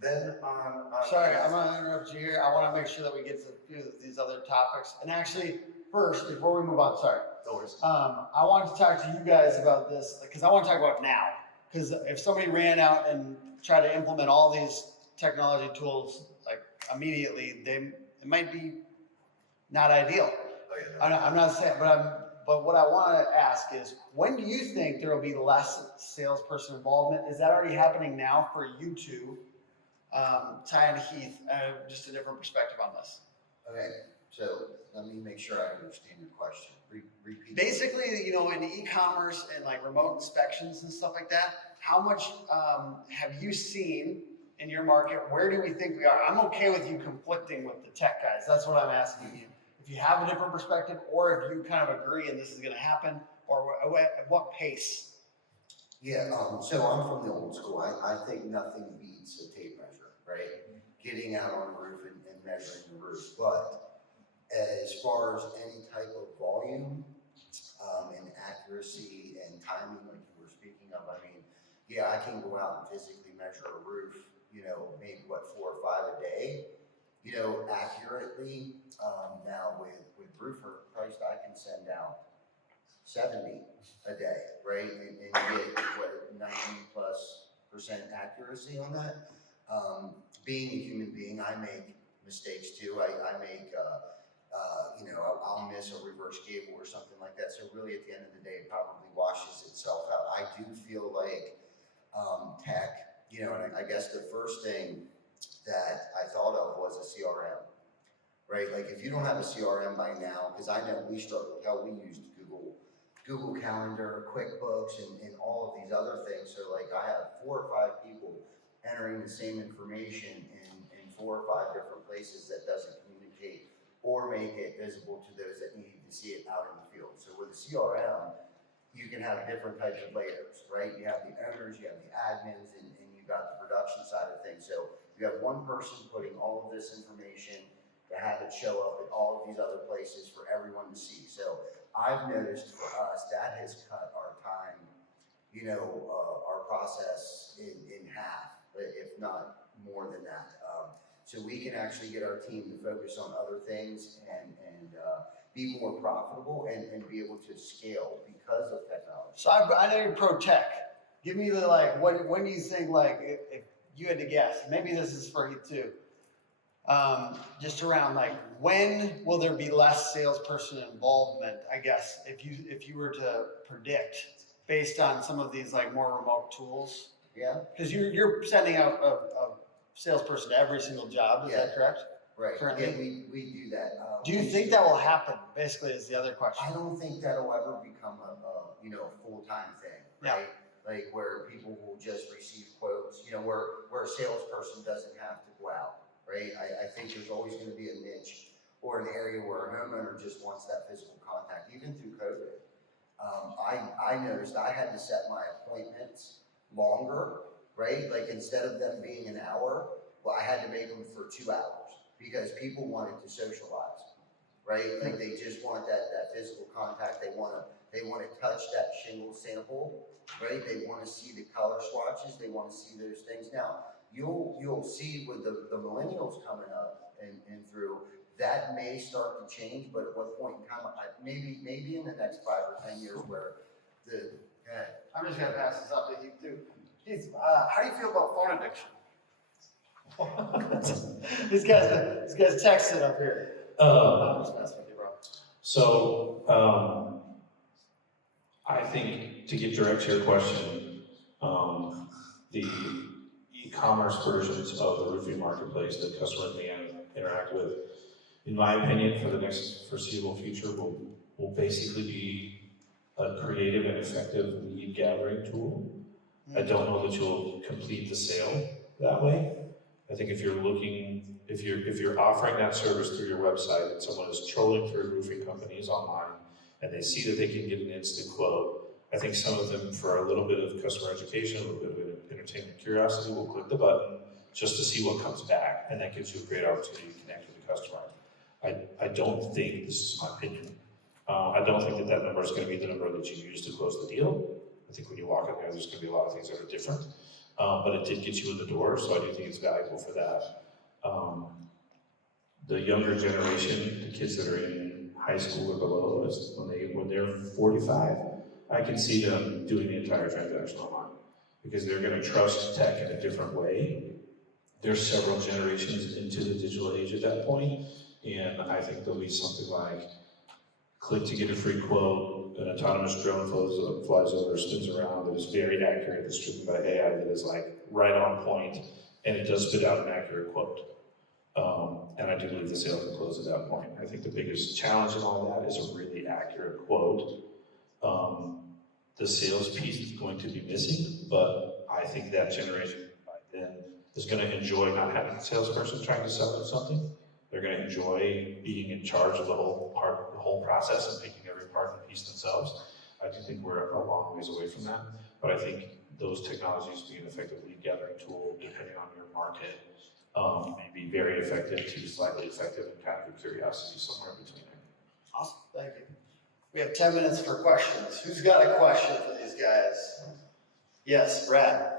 Then on Sorry, I'm gonna interrupt you here. I wanna make sure that we get to a few of these other topics. And actually, first, before we move on, sorry. doors. I wanted to talk to you guys about this, because I want to talk about now. Because if somebody ran out and tried to implement all these technology tools like immediately, it might be not ideal. Oh, yeah, no. I'm not saying, but what I want to ask is, when do you think there will be less salesperson involvement? Is that already happening now for you two, Ty and Heath? Just a different perspective on this. Okay, so let me make sure I understand your question. Repeat. Basically, you know, in e-commerce and like remote inspections and stuff like that, how much have you seen in your market? Where do we think we are? I'm okay with you conflicting with the tech guys. That's what I'm asking you. If you have a different perspective, or if you kind of agree and this is going to happen, or at what pace? Yeah, so I'm from the old school. I think nothing beats a tape measure, right? Getting out on the roof and measuring the roof. But as far as any type of volume and accuracy and timing, like you were speaking of, I mean, yeah, I can go out and physically measure a roof, you know, maybe 4 or 5 a day, you know, accurately. Now with roofer Christ, I can send out 70 a day, right? And get what, 90+% accuracy on that. Being a human being, I make mistakes too. I make, you know, I'll miss a reverse cable or something like that. So really at the end of the day, it probably washes itself out. I do feel like tech, you know, and I guess the first thing that I thought of was a CRM, right? Like if you don't have a CRM by now, because I know we struggled, how we used Google Calendar, QuickBooks, and all of these other things. So like I have 4 or 5 people entering the same information in 4 or 5 different places that doesn't communicate or make it visible to those that need to see it out in the field. So with a CRM, you can have different types of layers, right? You have the owners, you have the admins, and you got the production side of things. So you have one person putting all of this information to have it show up in all of these other places for everyone to see. So I've noticed for us, that has cut our time, you know, our process in half, if not more than that. So we can actually get our team to focus on other things and be more profitable and be able to scale because of technology. So I know you're pro tech. Give me the like, when do you think, like, if you had to guess, maybe this is for you too, just around like, when will there be less salesperson involvement, I guess, if you were to predict based on some of these like more remote tools? Yeah, Because you're sending out a salesperson to every single job, is that correct? right. Currently? Yeah, we do that. Do you think that will happen, basically, is the other question? I don't think that'll ever become a you know, full-time thing, right? Like where people will just receive quotes, you know, where a salesperson doesn't have to go out, right? I think there's always gonna be a niche or an area where a homeowner just wants that physical contact, even through COVID. I noticed I had to set my appointments longer, right? Like instead of them being an hour, well, I had to make them for 2 hours because people wanted to socialize, right? Like they just want that physical contact. They want to touch that shingle sample, right? They want to see the color swatches. They want to see those things. Now, you'll see with the millennials coming up and through, that may start to change, but at what point in time, maybe in the next 5 or 10 years where I'm just gonna pass this up to you too. Keith, how do you feel about phone addiction? This guy's texting up here. I'm just messing with you, bro. So, I think to get direct to your question, the e-commerce versions of the roofing marketplace that customers may interact with, in my opinion, for the next foreseeable future, will basically be a creative and effective lead gathering tool. I don't know that you'll complete the sale that way. I think if you're offering that service through your website and someone is trolling through roofing companies online and they see that they can get an instant quote, I think some of them, for a little bit of customer education, a little bit of entertainment curiosity, will click the button just to see what comes back, and that gives you a great opportunity to connect with the customer. I don't think, this is my opinion, I don't think that number is gonna be the number that you use to close the deal. I think when you walk in there, there's gonna be a lot of things that are different. But it did get you in the door, so I do think it's valuable for that. The younger generation, the kids that are in high school or below, when they're 45, I can see them doing the entire transaction online because they're gonna trust tech in a different way. There's several generations into the digital age at that point, and I think there'll be something like click to get a free quote, an autonomous drone flies over, spins around, that is very accurate, that's driven by AI, that is like right on point, and it does spit out an accurate quote. And I do believe the sale can close at that point. I think the biggest challenge in all that is a really accurate quote. The sales piece is going to be missing, but I think that generation by then is going to enjoy not having a salesperson trying to sell them something. They're going to enjoy being in charge of the whole process and picking every part and piece themselves. I do think we're a long ways away from that, but I think those technologies being an effective lead gathering tool, depending on your market, may be very effective to slightly effective and kind of a curiosity somewhere between there. Awesome, thank you. We have 10 minutes for questions. Who's got a question for these guys? Yes, Brad.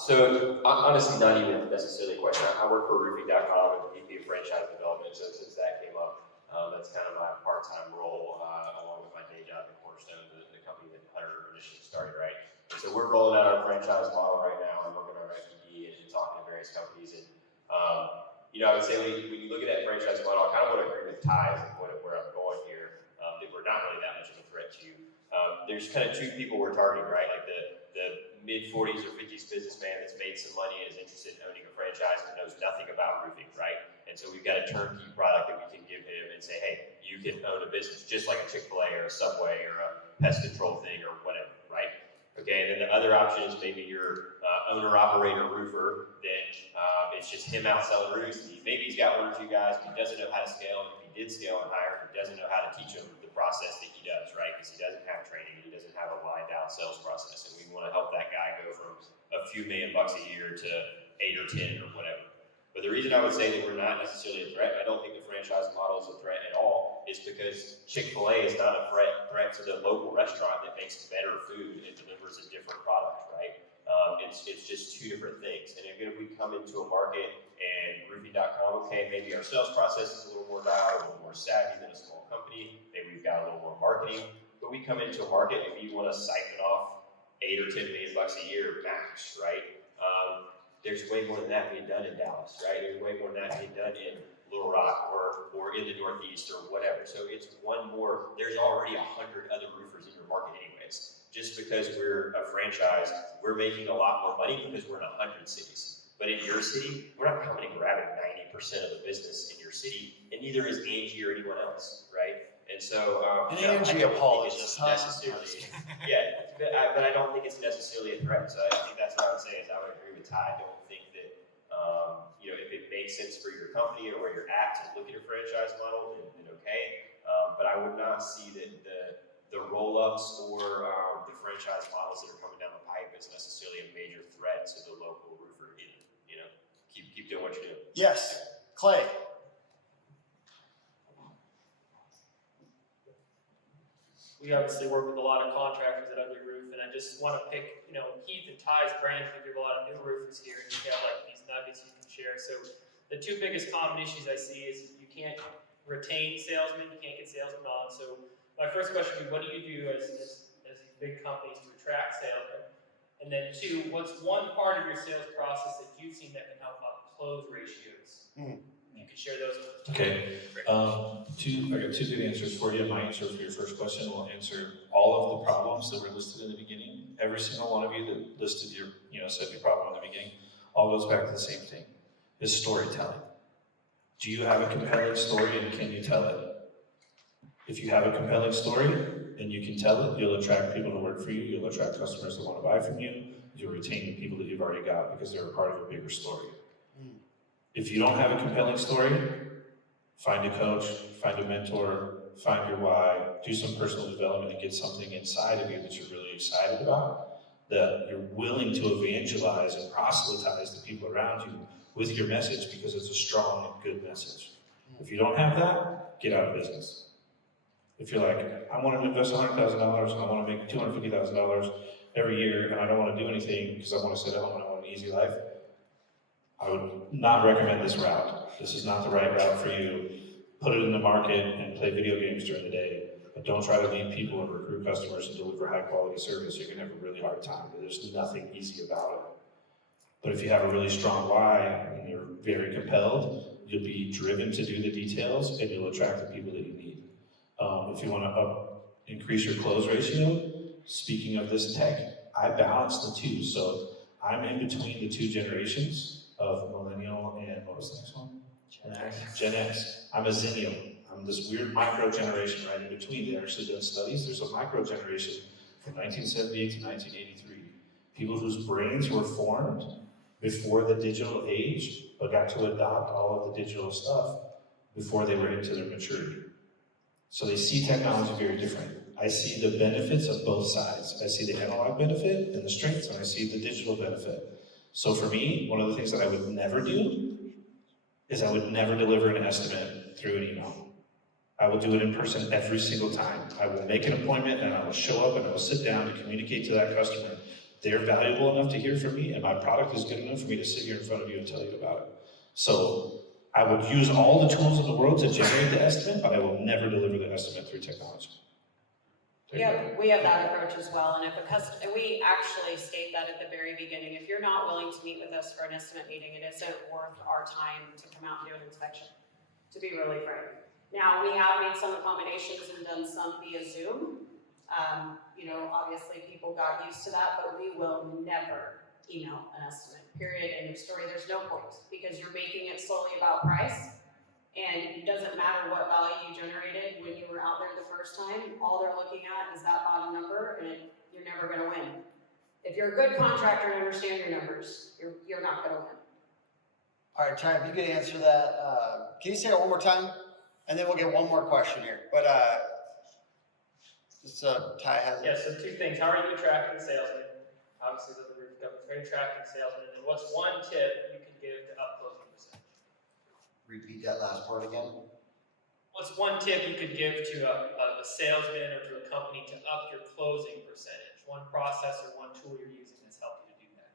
So honestly, not even necessarily a question. I work for roofing.com and VP of franchise development. So since that came up, that's kind of my part-time role along with my day job at Cornerstone, the company that Hunter initially started, right? And so we're rolling out our franchise model right now and working on our FED and talking to various companies. And I would say when you look at that franchise model, I kind of want to agree with Ty's and where I'm going here. That we're not really that much of a threat to you. There's kind of two people we're targeting, right? Like the mid-40s or 50s businessman that's made some money and is interested in owning a franchise but knows nothing about roofing, right? And so we've got a turnkey product that we can give him and say, hey, you can own a business just like a Chick-fil-A or a Subway or a pest control thing or whatever, right? Okay, and then the other option is maybe your owner-operator roofer that it's just him out selling roofs. Maybe he's got one or two guys, but he doesn't know how to scale. And if he did scale and hire, he doesn't know how to teach them the process that he does, right? Because he doesn't have training, he doesn't have a lined-out sales process, and we want to help that guy go from a few $1 million a year to 8 or 10 or whatever. But the reason I would say that we're not necessarily a threat, I don't think the franchise model is a threat at all, is because Chick-fil-A is not a threat to the local restaurant that makes better food and delivers a different product, right? It's just two different things. And if we come into a market and roofing.com, okay, maybe our sales process is a little more dialed, a little more savvy than a small company, maybe we've got a little more marketing, but we come into a market and we want to siphon off 8 or 10 million bucks a year max, right? There's way more than that being done in Dallas, right? There's way more than that being done in Little Rock or in the Northeast or whatever. So it's one more, there's already 100 other roofers in your market anyways. Just because we're a franchise, we're making a lot more money because we're in 100 cities. But in your city, we're not coming and grabbing 90% of the business in your city, and neither is Angie or anyone else, right? And so, Angie apologist, huh? Yeah, but I don't think it's necessarily a threat. So I think that's what I would say is I would agree with Ty. I don't think that, if it makes sense for your company or where you're at to look at a franchise model, then okay. But I would not see that the roll-ups or the franchise models that are coming down the pipe is necessarily a major threat to the local roofer either. Keep doing what you're doing. Yes, Clay. We obviously work with a lot of contractors at Ugly Roof, and I just want to pick, Heath and Ty's brand because we have a lot of new roofers here, and you have like these nuggets you can share. So the two biggest common issues I see is you can't retain salesmen, you can't get salesmen on. So my first question would be, what do you do as big companies to attract salesmen? And then two, what's one part of your sales process that you've seen that can help up close ratios? You can share those with us. Okay, Great. I got two good answers for you. My answer for your first question will answer all of the problems that were listed in the beginning. Every single one of you that listed your, said your problem in the beginning, all goes back to the same thing, is storytelling. Do you have a compelling story and can you tell it? If you have a compelling story and you can tell it, you'll attract people to work for you, you'll attract customers that want to buy from you, you'll retain the people that you've already got because they're a part of a bigger story. If you don't have a compelling story, find a coach, find a mentor, find your why, do some personal development and get something inside of you that you're really excited about, that you're willing to evangelize and proselytize the people around you with your message because it's a strong and good message. If you don't have that, get out of business. If you're like, I want to invest $100,000 and I want to make $250,000 every year and I don't want to do anything because I want to sit at home and I want an easy life, I would not recommend this route. This is not the right route for you. Put it in the market and play video games during the day, but don't try to lead people and recruit customers and deliver high quality service. You're gonna have a really hard time. There's nothing easy about it. But if you have a really strong why and you're very compelled, you'll be driven to do the details and you'll attract the people that you need. If you wanna increase your close ratio, speaking of this tech, I balance the two. So I'm in between the two generations of millennial and what was the next one? Gen X. I'm a zennial. I'm this weird micro generation right in between. They actually done studies. There's a micro generation from 1978 to 1983. People whose brains were formed before the digital age, but got to adopt all of the digital stuff before they were into their maturity. So they see technology very different. I see the benefits of both sides. I see the analog benefit and the strengths, and I see the digital benefit. So for me, one of the things that I would never do is I would never deliver an estimate through an email. I will do it in person every single time. I will make an appointment and I will show up and I will sit down to communicate to that customer. They're valuable enough to hear from me and my product is good enough for me to sit here in front of you and tell you about it. So I would use all the tools in the world to generate the estimate, but I will never deliver the estimate through technology. Yeah, we have that approach as well, and if and we actually state that at the very beginning, if you're not willing to meet with us for an estimate meeting, it isn't worth our time to come out and do an inspection, to be really frank. Now, we have made some accommodations and done some via Zoom. Obviously people got used to that, but we will never email an estimate, period, end of story. There's no point, because you're making it solely about price. And it doesn't matter what value you generated when you were out there the first time, all they're looking at is that bottom number, and you're never gonna win. If you're a good contractor and understand your numbers, you're not gonna win. All right, Ty, if you could answer that, can you say it one more time? And then we'll get one more question here. But Ty has it. Yeah, so two things. How are you attracting salesmen? Obviously, the roof company. How are you attracting salesmen? And then what's one tip you can give to up closing percentage? Repeat that last part again. What's one tip you could give to a salesman or to a company to up your closing percentage? One process or one tool you're using that's helped you to do that?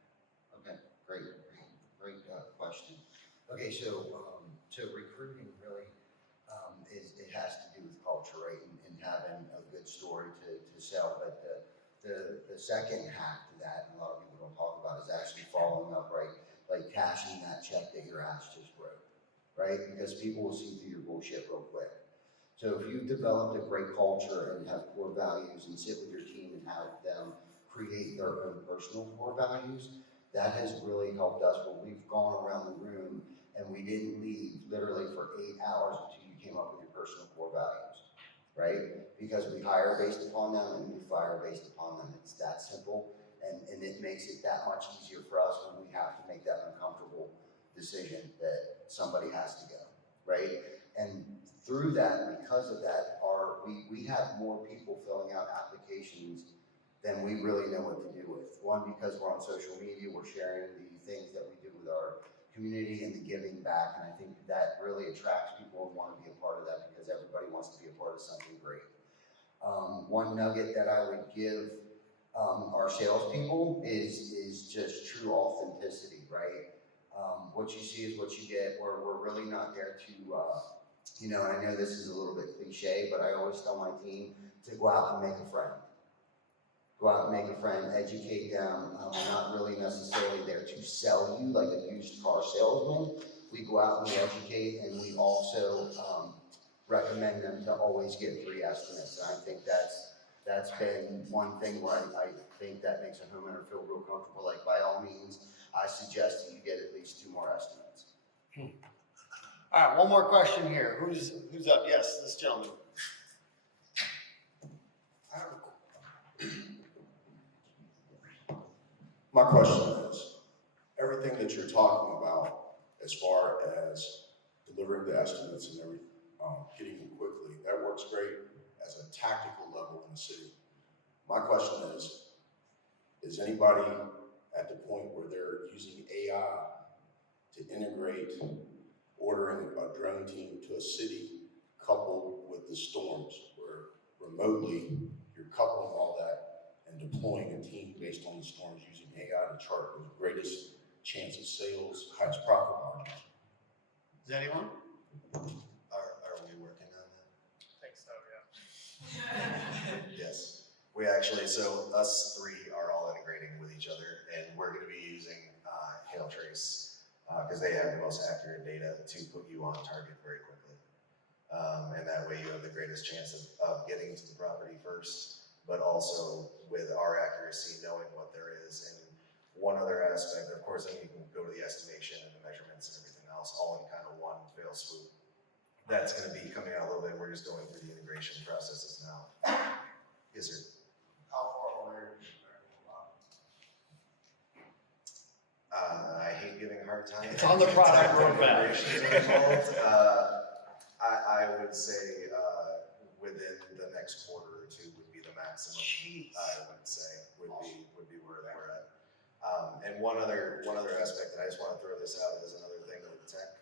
Okay, great question. Okay, so recruiting really it has to do with culture, right, and having a good story to sell. But the second hack to that, and a lot of people don't talk about, is actually following up, right, like cashing that check that your ass just wrote, right? Because people will see through your bullshit real quick. So if you've developed a great culture and have core values and sit with your team and have them create their own personal core values, that has really helped us when we've gone around the room and we didn't leave literally for 8 hours until you came up with your personal core values, right? Because we hire based upon them and we fire based upon them. It's that simple, and it makes it that much easier for us when we have to make that uncomfortable decision that somebody has to go, right? And through that, because of that, we have more people filling out applications than we really know what to do with. One, because we're on social media, we're sharing the things that we do with our community and the giving back, and I think that really attracts people and want to be a part of that because everybody wants to be a part of something great. One nugget that I would give our salespeople is just true authenticity, right? What you see is what you get. We're really not there to, and I know this is a little bit cliche, but I always tell my team to go out and make a friend. go out and make a friend, educate them. We're not really necessarily there to sell you like a used car salesman. We go out and we educate, and we also recommend them to always get free estimates. And I think that's been one thing where I think that makes a homeowner feel real comfortable. Like, by all means, I suggest that you get at least 2 more estimates. All right, one more question here. Who's up? Yes, this gentleman. My question is, everything that you're talking about as far as delivering the estimates and getting them quickly, that works great as a tactical level in the city. My question is anybody at the point where they're using AI to integrate ordering a drone team to a city coupled with the storms, where remotely you're coupling all that and deploying a team based on the storms using AI to chart the greatest chance of sales, highest profit margins? Is anyone? Are we working on that? I think so, yeah. Yes. We actually, so us 3 are all integrating with each other, and we're gonna be using Hailtrace, because they have the most accurate data to put you on target very quickly. And that way you have the greatest chance of getting to the property first, but also with our accuracy, knowing what there is. And one other aspect, of course, then you can go to the estimation and the measurements and everything else, all in kind of one fell swoop. That's gonna be coming out a little bit. We're just going through the integration processes now. Yes, sir. How far away are you? I hate giving a hard time. It's on the product roadmap. I would say within the next quarter or 2 would be the maximum. Jeez. I would say would be where we're at. And one other aspect that I just want to throw this out as another thing with tech.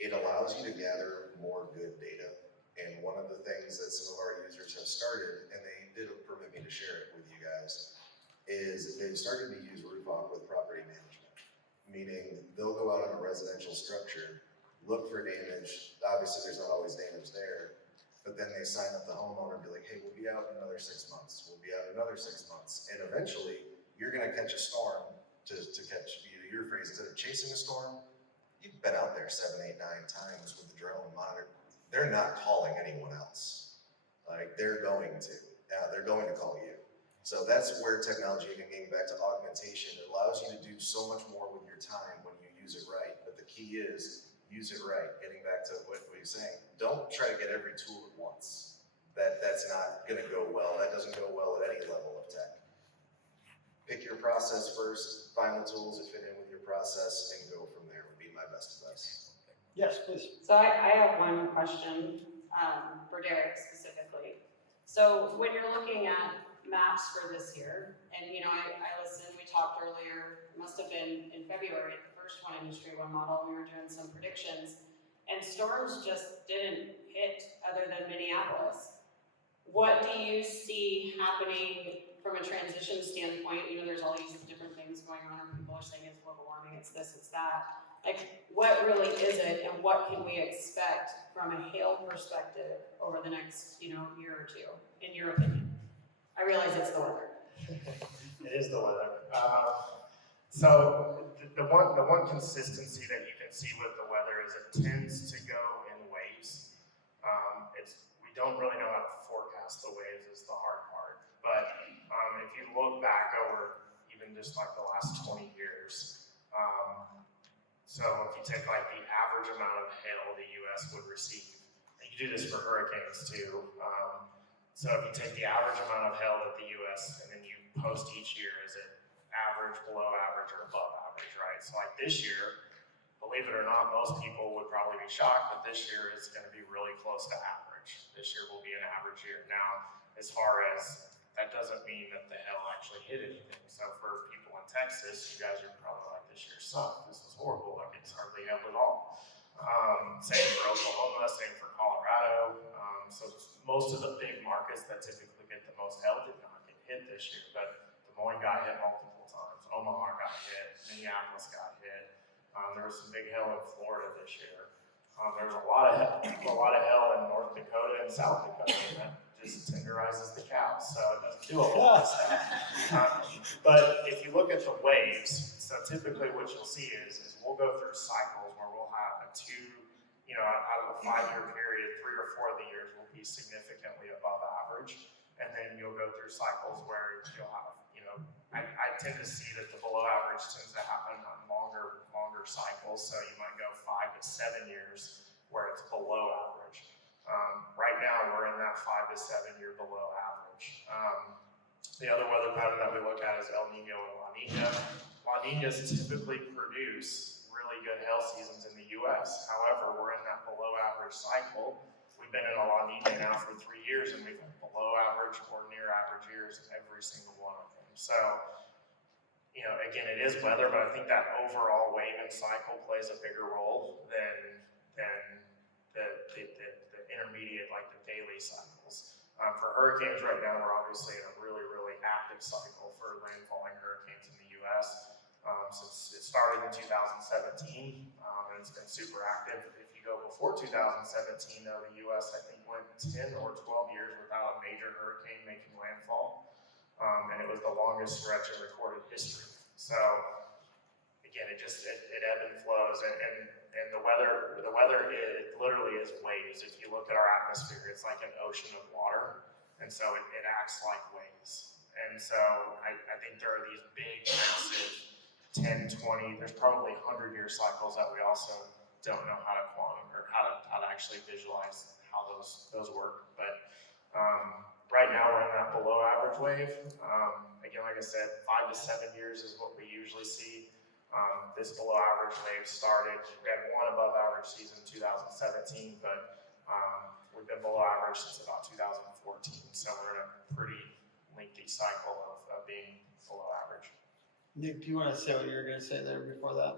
It allows you to gather more good data. And one of the things that some of our users have started, and they did permit me to share it with you guys, is they've started to use RoofOp with property management. Meaning they'll go out on a residential structure, look for damage. Obviously there's not always damage there, but then they sign up the homeowner and be like, hey, we'll be out in another 6 months. We'll be out in another 6 months. And eventually you're gonna catch a storm to catch, your phrase, instead of chasing a storm, you've been out there 7, 8, 9 times with the drone monitor. They're not calling anyone else. Like, they're going to call you. So that's where technology, again, getting back to augmentation, it allows you to do so much more with your time when you use it right. But the key is, use it right. Getting back to what we were saying, don't try to get every tool at once. That's not gonna go well. That doesn't go well at any level of tech. Pick your process first, find the tools that fit in with your process, and go from there would be my best advice. Yes, please. So I have one question for Derik specifically. So when you're looking at maps for this year, and I listened, we talked earlier, it must have been in February, the first one, Industry 1 model, we were doing some predictions, and storms just didn't hit other than Minneapolis. What do you see happening from a transition standpoint? There's all these different things going on, and people are saying it's global warming, it's this, it's that. Like, what really is it, and what can we expect from a hail perspective over the next, year or 2, in your opinion? I realize it's the weather. It is the weather. So the one consistency that you can see with the weather is it tends to go in waves. We don't really know how to forecast the waves is the hard part. But if you look back over even just like the last 20 years, so if you take like the average amount of hail the U.S. would receive, and you do this for hurricanes too. So if you take the average amount of hail that the U.S. and then you post each year, is it average, below average, or above average, right? So like this year, believe it or not, most people would probably be shocked, but this year is going to be really close to average. This year will be an average year. Now, as far as that doesn't mean that the hail actually hit anything. So for people in Texas, you guys are probably like, this year sucked. This is horrible. Like, it's hardly hailed at all. Same for Oklahoma, same for Colorado. So most of the big markets that typically get the most hail did not get hit this year, but Des Moines got hit multiple times. Omaha got hit. Minneapolis got hit. There was some big hail in Florida this year. There was a lot of hail in North Dakota and South Dakota, and that just tenderizes the cow, so it doesn't do a whole lot of stuff. But if you look at the waves, so typically what you'll see is we'll go through cycles where we'll have out of a 5-year period, 3 or 4 of the years will be significantly above average. And then you'll go through cycles where you'll have, I tend to see that the below average tends to happen on longer cycles. So you might go 5 to 7 years where it's below average. Right now we're in that 5 to 7 year below average. The other weather pattern that we look at is El Nino and La Nina. La Ninas typically produce really good hail seasons in the U.S. However, we're in that below average cycle. We've been in a La Nina now for 3 years, and we've had below average or near average years every single one of them. So, again, it is weather, but I think that overall wave and cycle plays a bigger role than the intermediate, like the daily cycles. For hurricanes right now, we're obviously in a really, really active cycle for landfalling hurricanes in the U.S. Since it started in 2017, and it's been super active. If you go before 2017, though, the U.S. I think went 10 or 12 years without a major hurricane making landfall, and it was the longest stretch in recorded history. So again, it ebbs and flows, and the weather it literally is waves. If you look at our atmosphere, it's like an ocean of water, and so it acts like waves. And so I think there are these big, massive 10, 20, there's probably 100-year cycles that we also don't know how to quantum or how to actually visualize how those work. But right now we're in that below average wave. Again, like I said, 5 to 7 years is what we usually see. This below average wave started, we had one above average season in 2017, but we've been below average since about 2014. So we're in a pretty lengthy cycle of being below average. Nick, do you want to say what you were going to say there before that?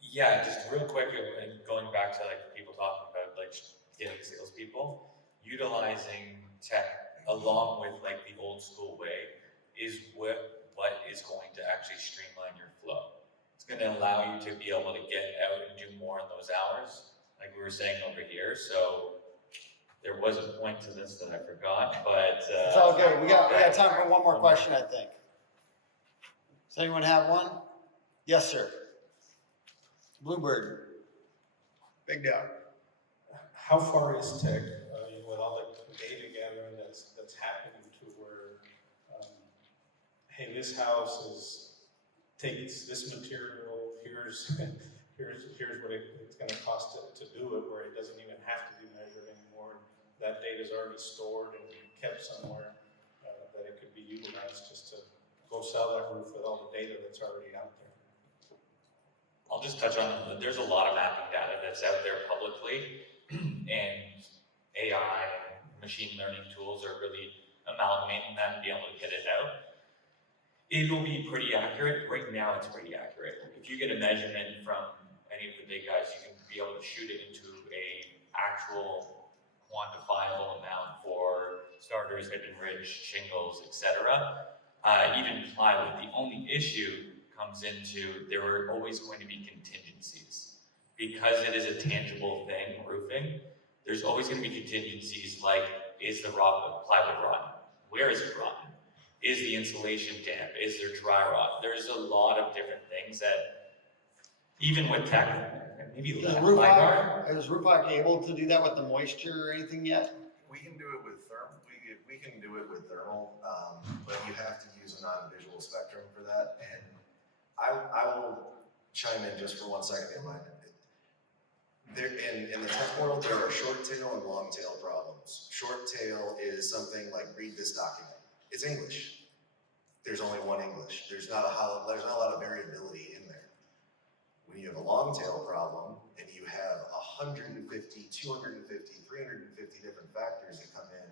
Yeah, just real quick, and going back to like people talking about like getting salespeople, utilizing tech along with like the old school way is what is going to actually streamline your flow. It's going to allow you to be able to get out and do more in those hours, like we were saying over here. So there was a point to this that I forgot, but it's all good. We got time for one more question, I think. Does anyone have one? Yes, sir. Bluebird. Big dog. How far is tech with all the data gathering that's happening to where, hey, this house takes this material, here's what it's going to cost to do it, where it doesn't even have to be measured anymore. That data is already stored and kept somewhere that it could be utilized just to go sell that roof with all the data that's already out there. I'll just touch on that. There's a lot of mapping data that's out there publicly, and AI and machine learning tools are really amalgamating that and be able to get it out. It'll be pretty accurate. Right now, it's pretty accurate. If you get a measurement from any of the big guys, you can be able to shoot it into a actual quantifiable amount for starters, hip and ridge, shingles, etc. Even plywood. The only issue comes into there are always going to be contingencies. Because it is a tangible thing, roofing, there's always going to be contingencies like, is the plywood rotten? Where is it rotten? Is the insulation damp? Is there dry rot? There's a lot of different things that, even with tech, maybe Is Roofock able to do that with the moisture or anything yet? We can do it with thermal. We can do it with thermal, but you have to use a non-visual spectrum for that. And I will chime in just for 1 second, if you mind. In the tech world, there are short tail and long tail problems. Short tail is something like read this document. It's English. There's only one English. There's not a lot of variability in there. When you have a long tail problem and you have 150, 250, 350 different factors that come in,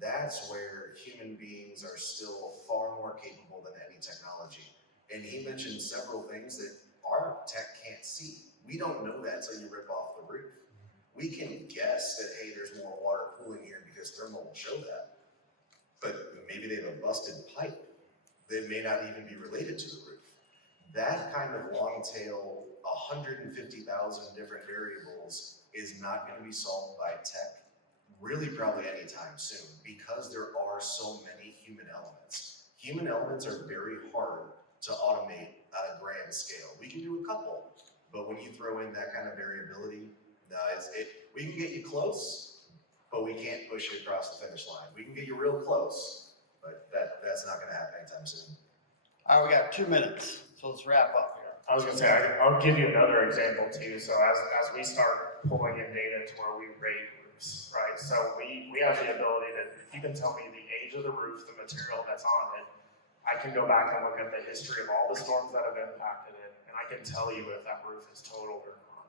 that's where human beings are still far more capable than any technology. And he mentioned several things that our tech can't see. We don't know that until you rip off the roof. We can guess that, hey, there's more water pooling here because thermal will show that. But maybe they have a busted pipe that may not even be related to the roof. That kind of long tail, 150,000 different variables is not going to be solved by tech really probably anytime soon, because there are so many human elements. Human elements are very hard to automate at a grand scale. We can do a couple, but when you throw in that kind of variability, no, we can get you close, but we can't push you across the finish line. We can get you real close, but that's not gonna happen anytime soon. All right, we got 2 minutes, so let's wrap up here. I was gonna say, I'll give you another example too. So as we start pulling in data to where we rate roofs, right? So we have the ability that if you can tell me the age of the roof, the material that's on it, I can go back and look at the history of all the storms that have impacted it, and I can tell you if that roof is totaled or not.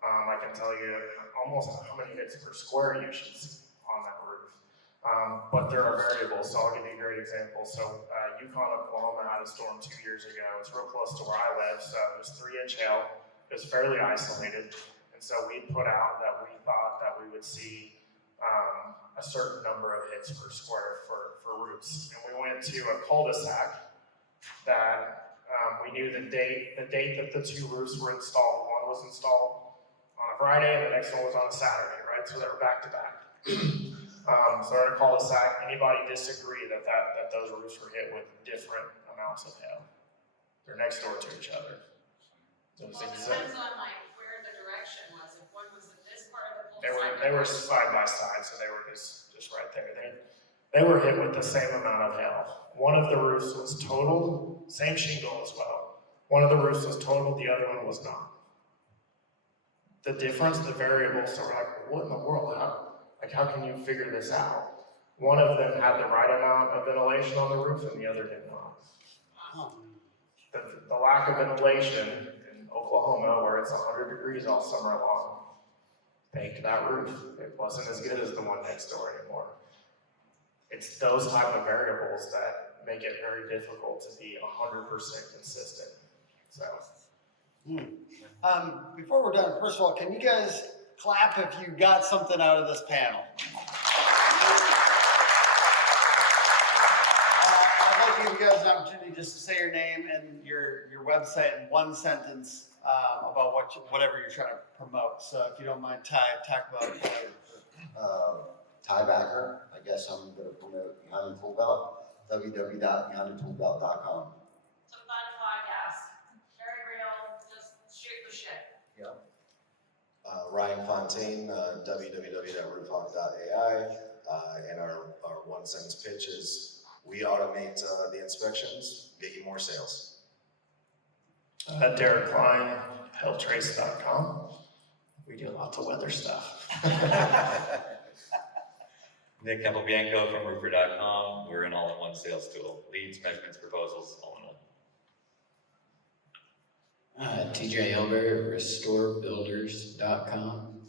I can tell you almost how many hits per square you should see on that roof. But there are variables, so I'll give you a great example. So Yukon, Oklahoma had a storm 2 years ago. It's real close to where I live, so it was 3-inch hail. It was fairly isolated, and so we put out that we thought that we would see a certain number of hits per square for roofs. And we went to a cul-de-sac that we knew the date that the 2 roofs were installed. One was installed on a Friday, and the next one was on a Saturday, right? So they were back to back. So in a cul-de-sac, anybody disagree that those roofs were hit with different amounts of hail? They're next door to each other. Well, it depends on like where the direction was. If one was in this part of the They were side by side, so they were just right there. They were hit with the same amount of hail. One of the roofs was totaled, same shingle as well. One of the roofs was totaled, the other one was not. The difference, the variables, so we're like, what in the world? How can you figure this out? One of them had the right amount of ventilation on the roof and the other did not. The lack of ventilation in Oklahoma, where it's 100 degrees all summer long, baked that roof. It wasn't as good as the one next door anymore. It's those type of variables that make it very difficult to be 100% consistent. So. Before we're done, first of all, can you guys clap if you got something out of this panel? I'd like to give you guys an opportunity just to say your name and your website in one sentence about whatever you're trying to promote. So if you don't mind, Ty, talk about it. Ty Backer, I guess I'm gonna promote Behind the Tool Belt, www.behindthetoolbelt.com. It's a fun podcast. Very real, just shoot the shit. Ryan Fontaine, www.roofhawk.ai, and our 1 sentence pitch is, we automate the inspections, get you more sales. Derik Kline, Hailtrace.com. We do lots of weather stuff. Nick Capobianco from Roofer.com. We're an all-in-one sales tool. Leads, measurements, proposals, all in one. TJ Hilbert, RestoreBuilders.com.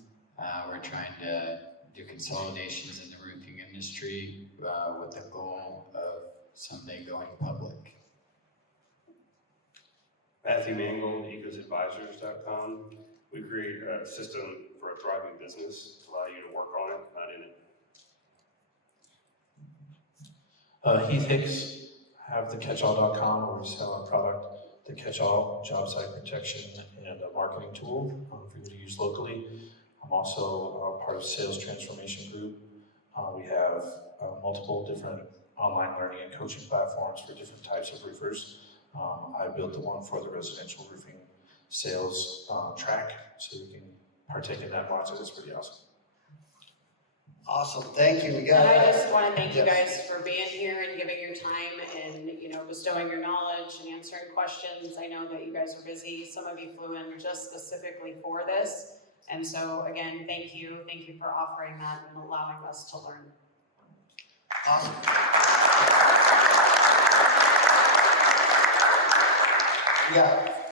We're trying to do consolidations in the roofing industry with the goal of someday going public. Matthew Mangold, EcosAdvisors.com. We create a system for a thriving business to allow you to work on it, not in it. Heath Hicks, have thecatchall.com, where we sell our product, the Catchall job site protection and a marketing tool for you to use locally. I'm also part of Sales Transformation Group. We have multiple different online learning and coaching platforms for different types of roofers. I built the one for the residential roofing sales track, so you can partake in that and watch it. It's pretty awesome. Awesome, thank you. We got. And I just want to thank you Yes. guys for being here and giving your time and, bestowing your knowledge and answering questions. I know that you guys are busy. Some of you flew in just specifically for this. And so again, thank you. Thank you for offering that and allowing us to learn. Awesome. Yeah.